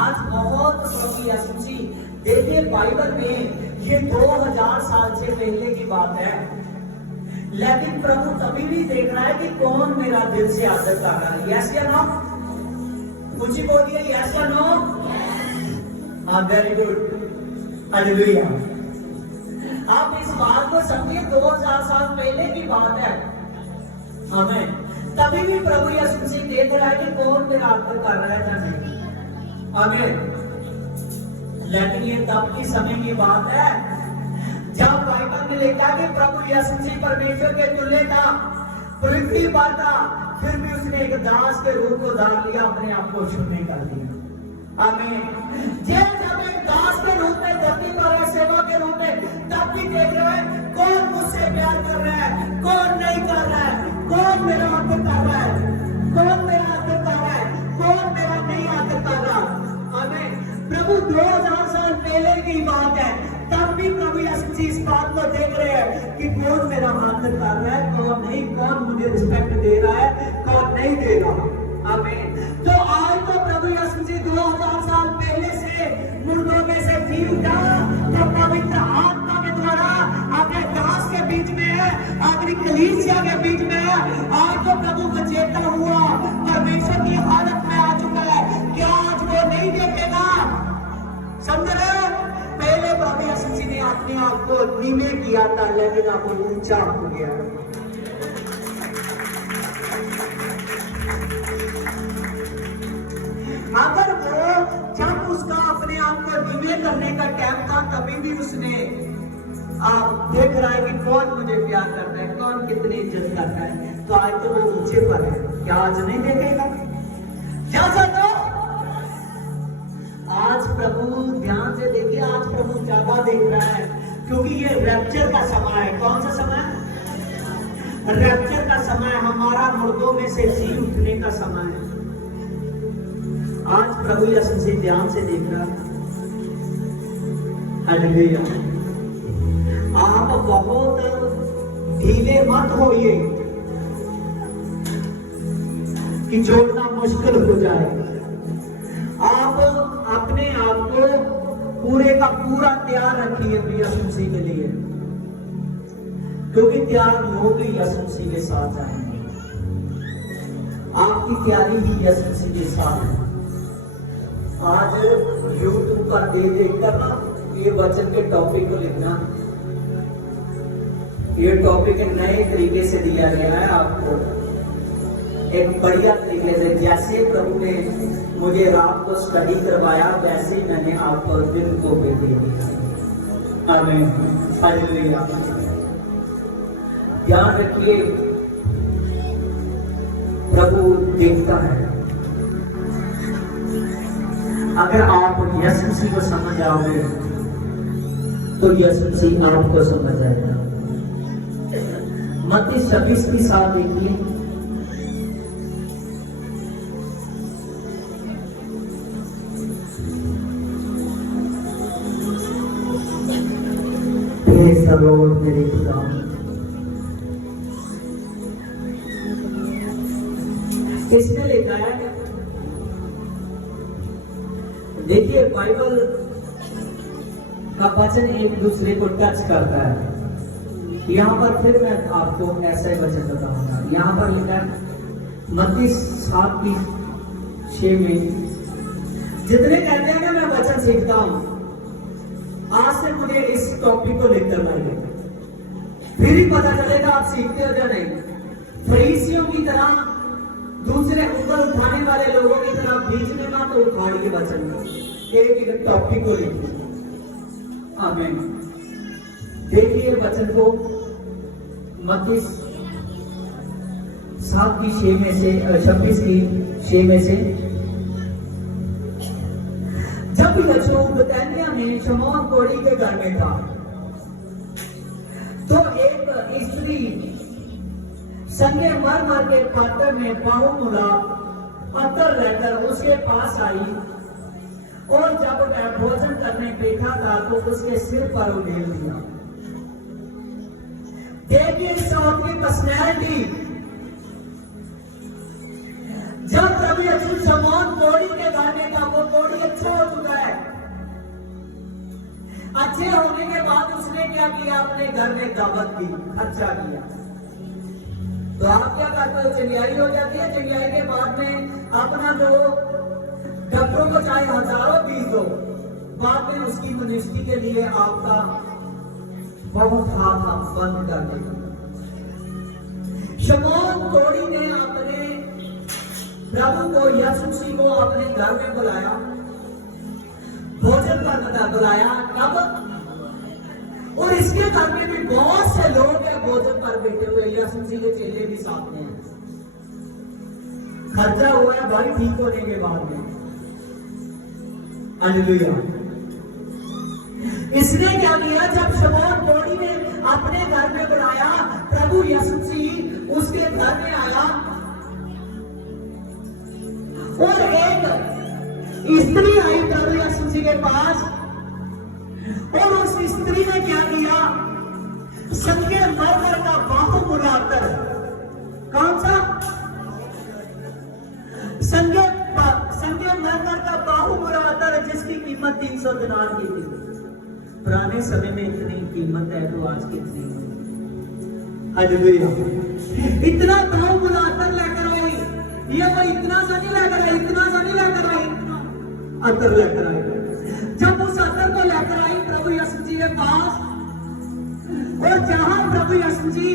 आज बहुत प्रभु यीशु मसीह, देखिए बाइबल में ये 2000 साल से पहले की बात है, लेकिन प्रभु तभी भी देख रहा है कि कौन मेरा दिल से आदर कर रहा है। यस या नो? कुछ ही बोलिए, यस या नो? हाँ, वेरी गुड, हालेलुया। आप इस बात को समझिए, 2000 साल पहले की बात है, हमें तभी भी प्रभु यीशु मसीह देख रहा है कि कौन मेरा आदर कर रहा है या नहीं। आमीन। लेकिन ये तब की समय की बात है जब बाइबल में लिखा कि प्रभु यीशु मसीह परमेश्वर के तुल्य था, पृथ्वी पर था, फिर भी उसने एक दास के रूप को धार लिया, अपने आप को शून्य कर दिया। आमीन। जब एक दास के रूप में धरती पर है, सेवा के रूप में, तब भी देख रहे हैं कौन मुझसे प्यार कर रहा है, कौन नहीं कर रहा है, कौन मेरा आदर कर रहा है, कौन मेरा आदर कर रहा है, कौन मेरा नहीं आदर कर रहा। आमीन। प्रभु 2000 साल पहले की बात है, तब भी प्रभु यीशु मसीह इस बात को देख रहे हैं कि कौन मेरा आदर कर रहा है, कौन नहीं, कौन मुझे रिस्पेक्ट दे रहा है, कौन नहीं दे रहा। आमीन। तो आज तो प्रभु यीशु मसीह 2000 साल पहले से मुर्दों में से जी उठा, तो पवित्र आत्मा के द्वारा अपने दास के बीच में है, अपनी कलीसिया के बीच में है। आज तो प्रभु का चेता हुआ, परमेश्वर की हालत में आ चुका है। क्या आज वो नहीं देखेगा? समझ रहे हो? पहले प्रभु यीशु मसीह ने अपने आप को नीवे किया था, लेकिन अब वो ऊंचा हो गया। अगर वो जब उसका अपने आप को नीवे करने का टाइम था, तभी भी उसने आप देख रहा है कि कौन मुझे प्यार करता है, कौन कितनी इज्जत करता है, तो आज तो वो ऊंचे पर है। क्या आज नहीं देखेगा? क्या चाहते हो? आज प्रभु ध्यान से देखिए, आज प्रभु ज्यादा देख रहा है, क्योंकि ये रैप्चर का समय है। कौन सा समय है? रैप्चर का समय, हमारा मुर्दों में से जी उठने का समय है। आज प्रभु यीशु मसीह ध्यान से देख रहा है। हालेलुया। आप बहुत ढीले मत होइए कि जोड़ना मुश्किल हो जाए। आप अपने आप को पूरे का पूरा तैयार रखिए यीशु मसीह के लिए, क्योंकि तैयार लोग ही यीशु मसीह के साथ आएंगे। आपकी तैयारी ही यीशु मसीह के साथ है। आज यूट्यूब पर देख कर ना ये वचन के टॉपिक को लिखना, ये टॉपिक नए तरीके से दिया गया है आपको, एक बढ़िया तरीके से। जैसे प्रभु ने मुझे रात को स्टडी करवाया, वैसे ही मैंने आपको दिन को भी दे दिया। आमीन। हालेलुया। ध्यान रखिए, प्रभु देखता है। अगर आप यीशु मसीह को समझ आओगे तो यीशु मसीह आपको समझ आएगा। मत्ती 26 की 7 देखिए। मेरे खुदा, इसमें लिखा है, देखिए बाइबल का वचन एक दूसरे को टच करता है। यहाँ पर फिर मैं आपको ऐसा ही वचन बताऊंगा। यहाँ पर लिखा है मत्ती 7:6 में, जितने कहते हैं ना मैं वचन सीखता हूँ, आज से मुझे इस टॉपिक को लेकर लाइए, फिर ही पता चलेगा आप सीखते हो या नहीं। फरीसियों की तरह, दूसरे ऊपर उठाने वाले लोगों की तरह बीच में ना तो उखाड़िए वचन को, एक टॉपिक को लिखिए। आमीन। देखिए वचन को, मत्ती 7:6 में से, 26:6 में से, जब यीशु बैतनिय्याह में शमौन कोढ़ी के घर में था, तो एक स्त्री संगमरमर के पात्र में बहुमूल्य पत्थर लेकर उसके पास आई और जब वह भोजन करने बैठा था तो उसके सिर पर उंडेल दिया। देखिए शमौन की पर्सनैलिटी। जब प्रभु यीशु शमौन कोढ़ी के घर में था, वो कोढ़ी अच्छा हो चुका है। अच्छे होने के बाद उसने क्या किया, अपने घर में दावत दी, अच्छा किया। तो आप क्या करते हो, चिड़ियाई हो जाती है। चिड़ियाई के बाद में अपना जो डॉक्टरों को चाहे हजारों फीस दो, बाद में उसकी मिनिस्ट्री के लिए आपका बहुत हाथ आप बंद कर देगा। शमौन कोढ़ी ने अपने प्रभु को यीशु मसीह को अपने घर में बुलाया, भोजन करने बुलाया। कब? और इसके घर में भी बहुत से लोग हैं भोजन पर बैठे हुए, यीशु मसीह के चेले भी साथ में हैं। खर्चा हुआ है भाई ठीक होने के बाद में। हालेलुया। इसने क्या किया, जब शमौन कोढ़ी ने अपने घर में बुलाया, प्रभु यीशु मसीह उसके घर में आया और एक स्त्री आई प्रभु यीशु मसीह के पास, और उस स्त्री ने क्या किया, संगमरमर का बहुमूल्य अत्तर, कौन सा? संगमरमर का बहुमूल्य अत्तर, जिसकी कीमत 300 दिनार की थी। पुराने समय में इतनी कीमत है तो आज कितनी? हालेलुया। इतना बहुमूल्य अत्तर लेकर आई। ये वो इतना सा नहीं लेकर आई, इतना सा नहीं लेकर आई, अत्तर लेकर आई। जब उस अत्तर को लेकर आई प्रभु यीशु जी के पास, और जहां प्रभु यीशु जी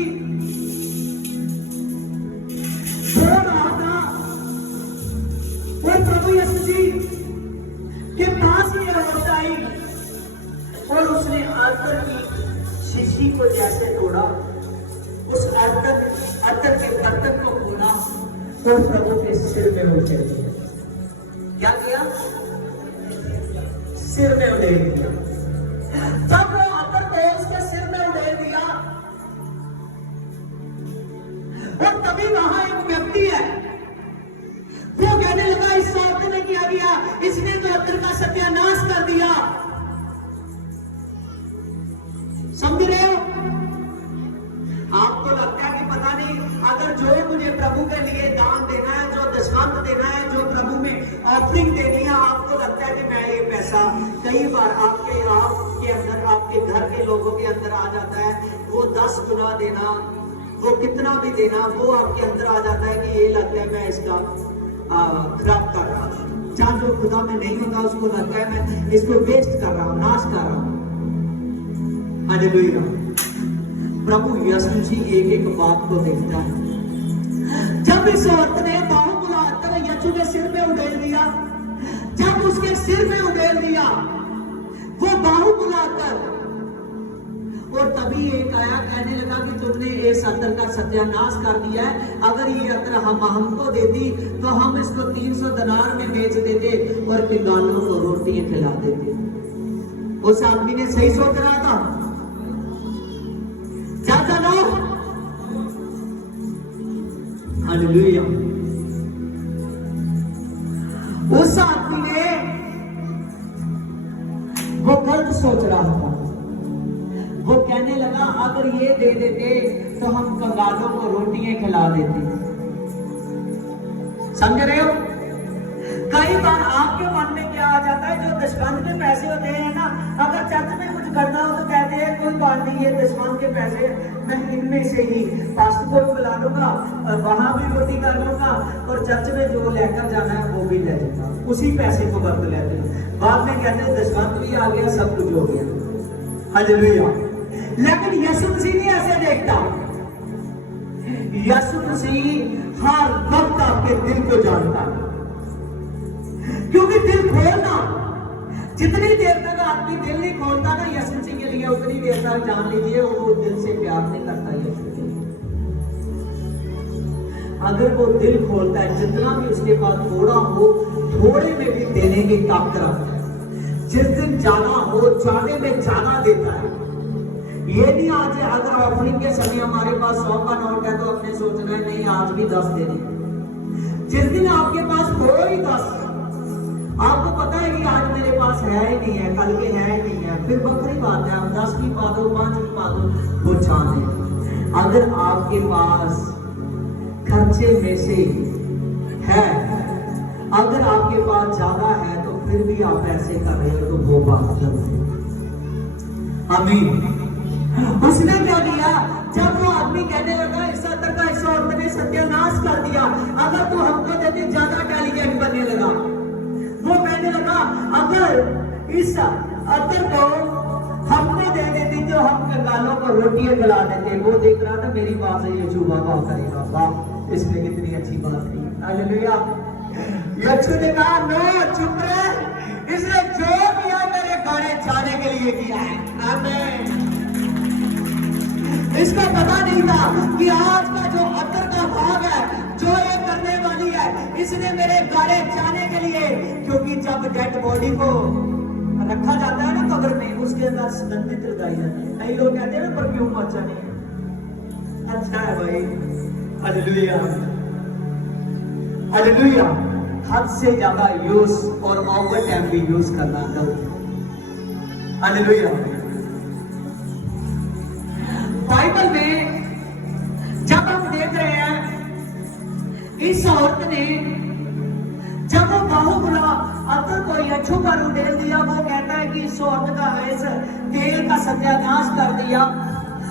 सो रहा था, और प्रभु यीशु जी के पास ही औरत आई और उसने अत्तर की शीशी को जैसे तोड़ा, उस अत्तर के बर्तन को खोला और प्रभु के सिर में उड़ेल दिया। क्या किया? सिर में उड़ेल दिया। जब वो अत्तर को उसके सिर में उड़ेल दिया, और तभी वहां एक व्यक्ति है, वो कहने लगा इस औरत ने क्या किया, इसने तो अत्तर का सत्यानाश कर दिया। समझ रहे हो? आपको लगता है कि पता नहीं, अगर जो मुझे प्रभु के लिए दान देना है, जो दशमांश देना है, जो प्रभु में ऑफरिंग देनी है, आपको लगता है कि मैं ये पैसा कई बार आपके अंदर, आपके घर के लोगों के अंदर आ जाता है, वो 10 गुना देना, वो कितना भी देना, वो आपके अंदर आ जाता है कि ये लगता है मैं इसका खराब कर रहा हूं। जहां जो खुदा में नहीं होता उसको लगता है मैं इसको वेस्ट कर रहा हूं, नाश कर रहा हूं। हालेलुया। प्रभु यीशु मसीह एक एक बात को देखता है। जब इस औरत ने बहुमूल्य अत्तर यीशु के सिर में उड़ेल दिया, जब उसके सिर में उड़ेल दिया वो बहुमूल्य अत्तर, और तभी एक आया कहने लगा कि तुमने इस अत्तर का सत्यानाश कर दिया है। अगर ये अत्तर हमको देती तो हम इसको 300 दिनार में बेच देते और कंगालों को रोटियां खिला देते। उस आदमी ने सही सोच रहा था। ज्यादा लो। हालेलुया। उस आदमी ने वो गलत सोच रहा था। वो कहने लगा अगर ये दे देते तो हम कंगालों को रोटियां खिला देते। समझ रहे हो? कई बार आपके मन में क्या आ जाता है, जो दशमंद के पैसे होते हैं ना, अगर चर्च में कुछ करना हो तो कहते हैं कोई बात नहीं, ये दशमंद के पैसे मैं इनमें से ही पास्टर को बुला लूंगा, वहां भी रोटी कर लूंगा, और चर्च में जो लेकर जाना है वो भी ले जाऊंगा। उसी पैसे को बरत लेते हैं। बाद में कहते हैं दशमंद भी आ गया, सब कुछ हो गया। हालेलुया। लेकिन यीशु मसीह नहीं ऐसे देखता। यीशु मसीह हर वक्त आपके दिल को जानता है, क्योंकि दिल खोलना, जितनी देर तक आदमी दिल नहीं खोलता ना यीशु मसीह के लिए, उतनी देर तक जान लीजिए वो दिल से प्यार नहीं करता यीशु के लिए। अगर वो दिल खोलता है, जितना भी उसके पास थोड़ा हो, थोड़े में भी देने की ताकत रखता है। जिस दिन जाना हो जाने में जाना देता है। ये नहीं आज अगर ऑफरिंग के समय हमारे पास 100 का नोट है तो अपने सोचना है नहीं आज भी 10 दे दें। जिस दिन आपके पास हो ही 10, आपको पता है कि आज मेरे पास है ही नहीं है, कल के है ही नहीं है, फिर बखरी बात है, आप 10 भी पा दो 5 भी पा दो वो चाहे। अगर आपके पास खर्चे में से है, अगर आपके पास ज्यादा है तो फिर भी आप ऐसे कर रहे हो तो वो बात गलत है। आमीन। उसने क्या दिया? जब वो आदमी कहने लगा इस अतर का इस औरत ने सत्यानाश कर दिया, अगर तू हमको देती ज्यादा इंटेलिजेंट बनने लगा। वो कहने लगा अगर इस अतर को हमको दे देती तो हम कंगालों को रोटियां खिला देते। वो देख रहा था मेरी बात से यीशु बाबा करेगा, वाह इसमें कितनी अच्छी बात थी। हालेलुया। यीशु ने कहा नो चुप रहे, इसने जो किया मेरे गाने जाने के लिए किया है। आमीन। इसको पता नहीं था कि आज का जो अतर का भाग है, जो ये करने वाली है, इसने मेरे गाड़े जाने के लिए, क्योंकि जब डेड बॉडी को रखा जाता है ना कब्र में, उसके अंदर सुगंधित लगाई जाती है। कई लोग कहते हैं परफ्यूम अच्छा नहीं है, अच्छा है भाई। Hallelujah hallelujah. हद से ज्यादा यूज और ओवर टाइम भी यूज करना गलत है। हालेलुया। बाइबल में जब हम देख रहे हैं इस औरत ने जब वो बहुगुना अतर को यीशु पर उड़ेल दिया, वो कहता है कि इस औरत का इस तेल का सत्यानाश कर दिया।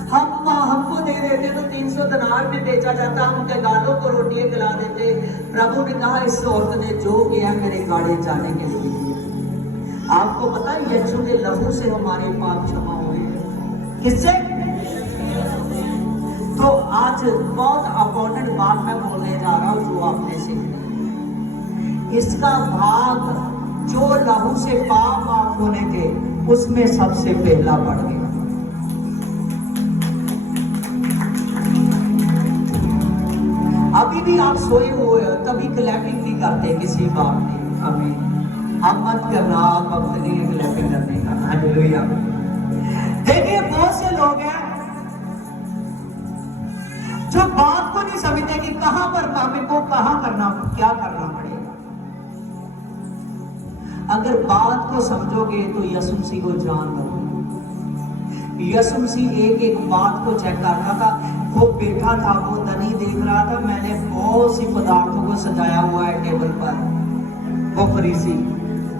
हमको दे देते तो 300 दिनार में बेचा जाता, हम उनके गालों को रोटियां खिला देते। प्रभु ने कहा इस औरत ने जो किया मेरे गाड़े जाने के लिए किया। आपको पता है यीशु के लहू से हमारे पाप क्षमा हुए हैं। किससे? तो आज बहुत इंपॉर्टेंट बात मैं बोलने जा रहा हूं जो आपने सीखनी। इसका भाग जो लहू से पाप माफ होने थे उसमें सबसे पहला बढ़ गया। अभी भी आप सोए हुए हो तभी क्लैपिंग नहीं करते किसी बात में। अभी आप मत करना, आप अपनी क्लैपिंग करने का। हालेलुया। देखिए बहुत से लोग हैं जो बात को नहीं समझते कि कहां पर काम को कहां करना, क्या करना पड़ेगा। अगर बात को समझोगे तो यीशु मसीह को जान लो। यीशु मसीह एक एक बात को चेक करता था। वो बैठा था, वो धनी देख रहा था, मैंने बहुत सी पदार्थों को सजाया हुआ है टेबल पर। वो फरीसी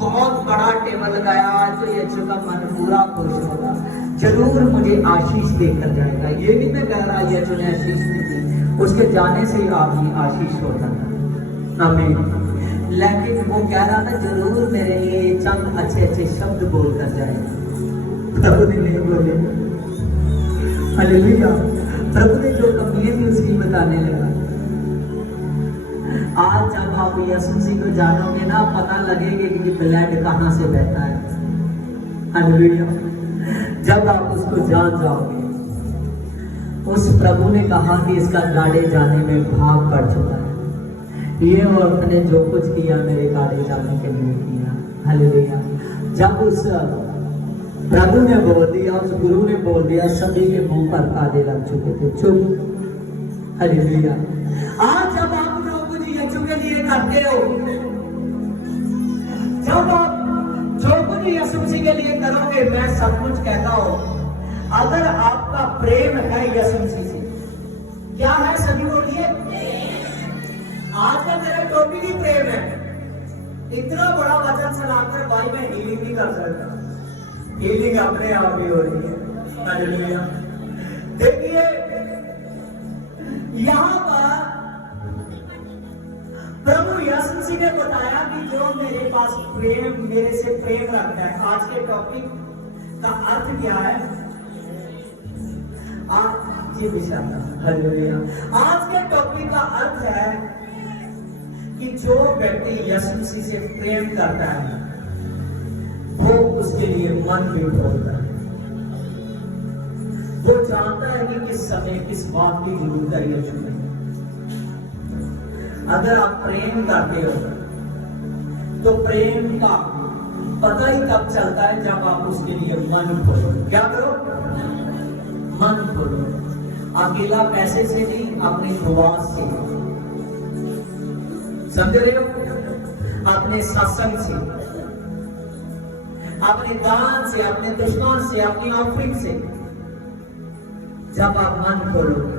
बहुत बड़ा टेबल लगाया, तो यीशु का मन पूरा खुश होगा, जरूर मुझे आशीष देकर जाएगा। ये नहीं मैं कह रहा यीशु ने आशीष नहीं दी, उसके जाने से आदमी आशीष होता था। आमीन। लेकिन वो कह रहा था जरूर मेरे लिए चंद अच्छे अच्छे शब्द बोलकर जाएगा। प्रभु ने नहीं बोले। हालेलुया। प्रभु ने जो कमियां थी उसकी बताने लगा। आज जब आप यीशु मसीह को जानोगे ना, पता लगेगा कि ब्लड कहां से बहता है। हालेलुया। जब आप उसको जान जाओगे, उस प्रभु ने कहा कि इसका गाड़े जाने में भाग पड़ चुका है। ये औरत ने जो कुछ किया मेरे गाड़े जाने के लिए किया। हालेलुया। जब उस प्रभु ने बोल दिया, उस गुरु ने बोल दिया, सभी के मुंह पर कांटे लग चुके थे। चुप। हालेलुया। आज जब आप लोग कुछ यीशु के लिए करते हो, जब आप जो कुछ यीशु मसीह के लिए करोगे, मैं सब कुछ कहता हूं, अगर आपका प्रेम है यीशु मसीह से, क्या है सभी बोलिए? आज का मेरा टॉपिक ही प्रेम है। इतना बड़ा वचन सुनाकर भाई मैं हीलिंग नहीं कर सकता। हीलिंग अपने आप ही हो रही है। हालेलुया। देखिए यहां पर प्रभु यीशु मसीह ने बताया कि जो मेरे पास प्रेम, मेरे से प्रेम रखता है। आज के टॉपिक का अर्थ क्या है? आज ये विषय। हालेलुया। आज के टॉपिक का अर्थ है कि जो व्यक्ति यीशु मसीह से प्रेम करता है वो उसके लिए मन भी खोलता है। वो जानता है कि किस समय किस बात की जरूरत है यीशु में। अगर आप प्रेम करते हो तो प्रेम का पता ही तब चलता है जब आप उसके लिए मन खोलो। क्या करो? मन खोलो। अकेला पैसे से नहीं, अपने दुआ से, समझ रहे हो? अपने सत्संग से, अपने दान से, अपने दुश्मन से, अपनी ऑफरिंग से, जब आप मन खोलोगे,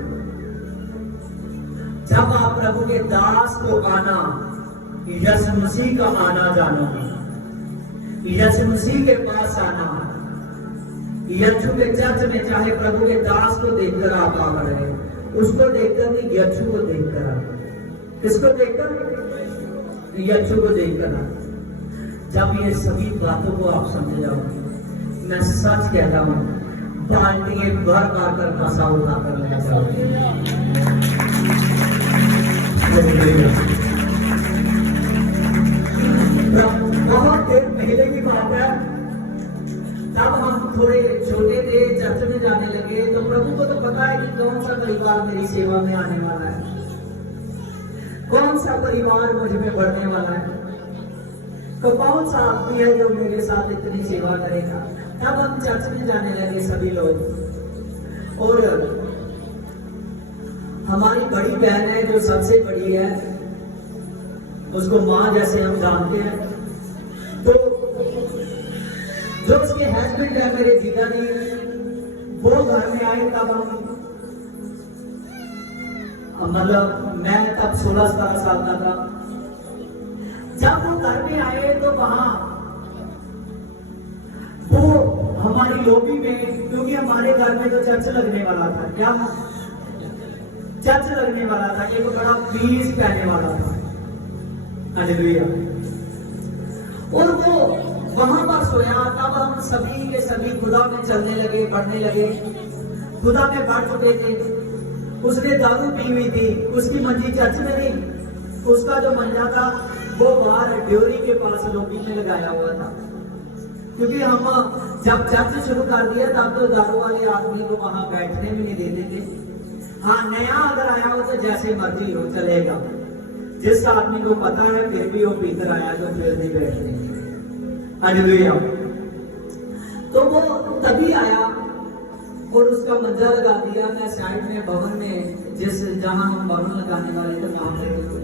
जब आप प्रभु के दास को आना, यीशु मसीह का आना जानोगे, यीशु मसीह के पास आना, यीशु के चर्च में चाहे प्रभु के दास को देखकर आप आ रहे, उसको देखकर नहीं, यीशु को देखकर आ। किसको देखकर? यीशु को देखकर आ। जब ये सभी बातों को आप समझ जाओगे, मैं सच कहता हूं, बाल्टी भर भर कर फंसा उठाकर ले जाओगे। बहुत देर पहले की बात है, तब हम थोड़े छोटे थे, चर्च में जाने लगे, तो प्रभु को तो पता है कि कौन सा परिवार मेरी सेवा में आने वाला है, कौन सा परिवार मुझ में बढ़ने वाला है, तो कौन सा आदमी है जो मेरे साथ इतनी सेवा करेगा। तब हम चर्च में जाने लगे सभी लोग, और हमारी बड़ी बहन है जो सबसे बड़ी है, उसको माँ जैसे हम जानते हैं, तो जो उसके हस्बैंड है मेरे जीजाजी, वो घर में आए, तब हम मतलब मैं तब 16-17 साल का था। जब वो घर में आए तो वहां वो हमारी लॉबी में, क्योंकि हमारे घर में तो चर्च लगने वाला था, क्या चर्च लगने वाला था, एक बड़ा पीस पहने वाला था, हालेलुया। और वो वहां पर सोया, तब हम सभी के सभी खुदा में चलने लगे, बढ़ने लगे, खुदा में बढ़ चुके थे। उसने दारू पी हुई थी, उसकी मंजी चर्च में नहीं, उसका जो मंजा था वो बाहर ड्योरी के पास लॉबी में लगाया हुआ था, क्योंकि हम जब चर्च शुरू कर दिया तब तो दारू वाले आदमी को वहां बैठने भी नहीं देते थे। हाँ, नया अगर आया हो तो जैसे मर्जी हो चलेगा, जिस आदमी को पता है फिर भी वो पीकर आया तो फिर नहीं बैठने, हालेलुया। तो वो तभी आया और उसका मंजा लगा दिया। मैं साइड में भवन में, जिस जहां हम भवन लगाने वाले थे, नाम लेते,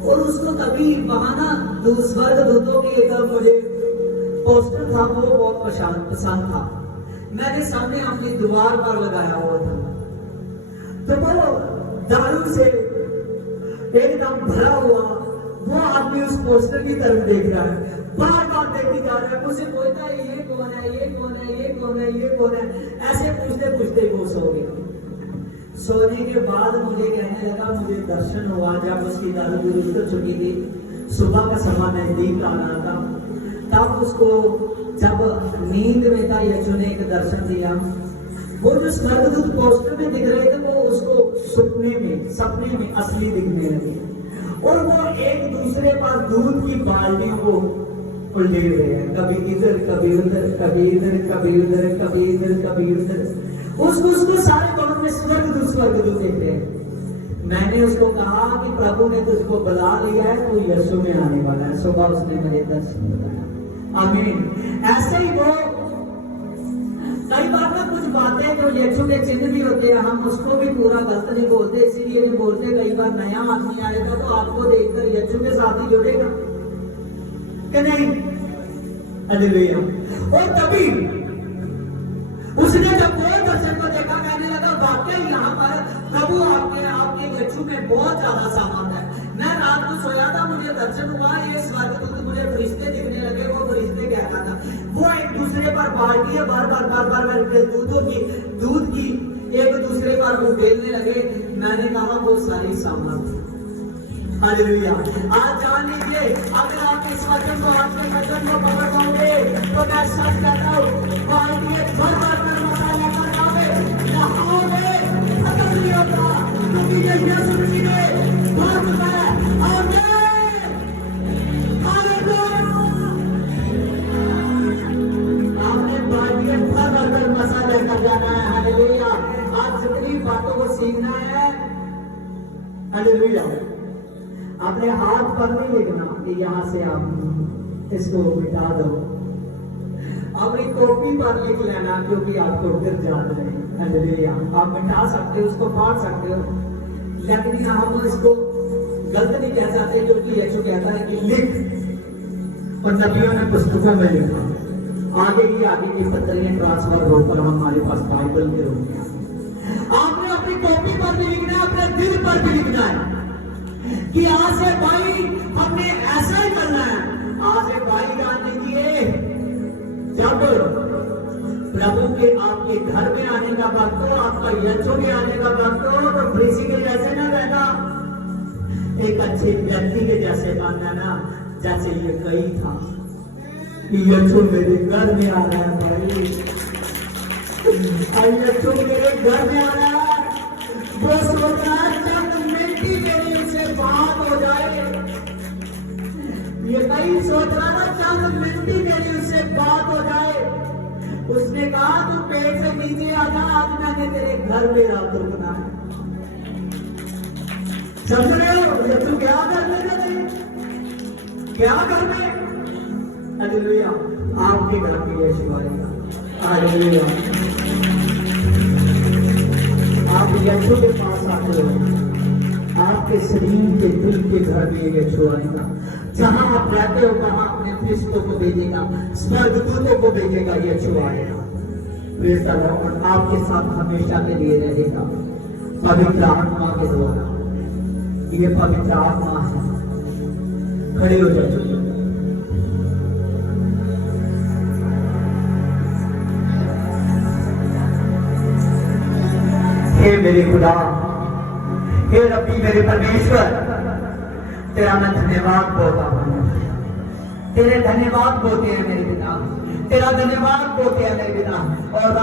और उसको तभी वहां ना स्वर्ग दूतों की एक मुझे पोस्टर था, वो बहुत पसंद था, मैंने सामने अपनी दीवार पर लगाया हुआ था। तो वो दारू से एकदम भरा हुआ वो आदमी उस पोस्टर की तरफ देख रहा है, बार बार देखी जा रहा है, मुझे पूछता है ये कौन है, ये कौन है, ये कौन है, ये कौन है, ऐसे पूछते पूछते ही वो सो गया। सोने के बाद मुझे कहने लगा, मुझे दर्शन हुआ जब उसकी दारू दुरुस्त हो चुकी थी, सुबह का समय नजदीक आ रहा था, तब उसको जब नींद में था, यीशु ने एक दर्शन दिया। वो जो स्वर्गदूत पोस्टर में दिख रहे थे वो उसको सपने में असली दिखने लगे, और वो एक दूसरे पर दूध की बाल्टियों को उलझे हुए हैं, कभी इधर कभी उधर, कभी इधर कभी उधर, कभी इधर कभी उधर। उसको सारे भवन में स्वर्गदूत देख रहे हैं। मैंने उसको कहा कि प्रभु ने तुझको बुला लिया है, तो यीशु में आने वाला है। सुबह उसने मेरे दर्शन बताया, आमीन। ऐसे ही वो कई बार ना कुछ बातें जो यीशु के चिन्ह भी होते हैं, हम उसको भी पूरा गलत नहीं बोलते, इसीलिए नहीं बोलते। कई बार नया आदमी आएगा तो आपको देखकर यीशु के साथ ही जुड़ेगा कि नहीं, हालेलुया। और तभी उसने जब वो दर्शन को देखा, कहने लगा वाकई यहाँ पर प्रभु आपके यीशु में बहुत ज्यादा सामान है। मैं रात को सोया था, मुझे दर्शन हुआ, ये स्वर्गदूत मुझे फरिश्ते दिखने लगे। वो फरिश्ते कहता था, वो एक दूसरे पर बाल्टियां बार बार दूध की एक दूसरे पर वो बेलने लगे। मैंने कहा वो सारी सामर्थ, हालेलुया। आज जान लीजिए, अगर आप इस वचन को अपने वचन को पकड़ पाओगे तो मैं सच कहता हूँ, बाल्टियां भर कर मसाला कर खाओगे, नहाओगे, खत्म नहीं होता, क्योंकि ये यीशु मसीह ने भर बताया। आपने बाल्टियां भर कर मसाला कर जाना है, हालेलुया। आज जितनी बातों को सीखना है, हालेलुया। अपने हाथ पर नहीं लिखना कि यहां से आप इसको मिटा दो। अपनी कॉपी पर लिख लेना, क्योंकि आपको डर याद रहे। हालेलुया। आप मिटा सकते हो, उसको फाड़ सकते हो, लेकिन हम इसको गलत नहीं कह सकते, क्योंकि यीशु कहता है कि लिख, और नबियों ने पुस्तकों में लिखा। आगे की पत्रियां ट्रांसफर होकर हमारे पास बाइबल के रूप में। आपने अपनी कॉपी पर भी लिखना है, अपने दिल पर भी लिखना है कि आज से भाई हमने ऐसा ही करना है। आज से भाई जान लीजिए, जब प्रभु के आपके घर में आने का वक्त हो, आपका यीशु के आने का वक्त हो, तो फरीसी के जैसे ना रहना, एक अच्छे व्यक्ति के जैसे मानना ना, जैसे ये कही था कि यीशु मेरे घर में आ रहा है भाई, यीशु मेरे घर में आ रहा है। वो सोच रहा है चंद मिनट ही मेरी उससे बात हो जाए। ये कहीं सोच रहा था चंद मिनट ही मेरी उससे बात हो जाए। उसने कहा तू पेट से नीचे आ जा, आज मैंने तेरे घर में रात रुकना है। समझ रहे हो ये तू क्या करने का नहीं, क्या करने। हालेलुया। आपके घर में यीशु आएगा। हालेलुया। आप यीशु के पास आते हो, आपके शरीर के दिल के घर में यीशु आएगा। जहां आप रहते हो वहां अपने फरिश्तों को भेजेगा, स्वर्गदूतों को भेजेगा, यीशु आएगा। Praise the Lord. आपके साथ हमेशा के लिए रहेगा पवित्र आत्मा के द्वारा। ये पवित्र आत्मा है। खड़े हो जाओ। हे मेरे खुदा, हे रब्बी मेरे परमेश्वर, तेरा मैं धन्यवाद बोलता हूँ। तेरे धन्यवाद बोलते हैं मेरे पिता, तेरा धन्यवाद बोलते हैं मेरे पिता। और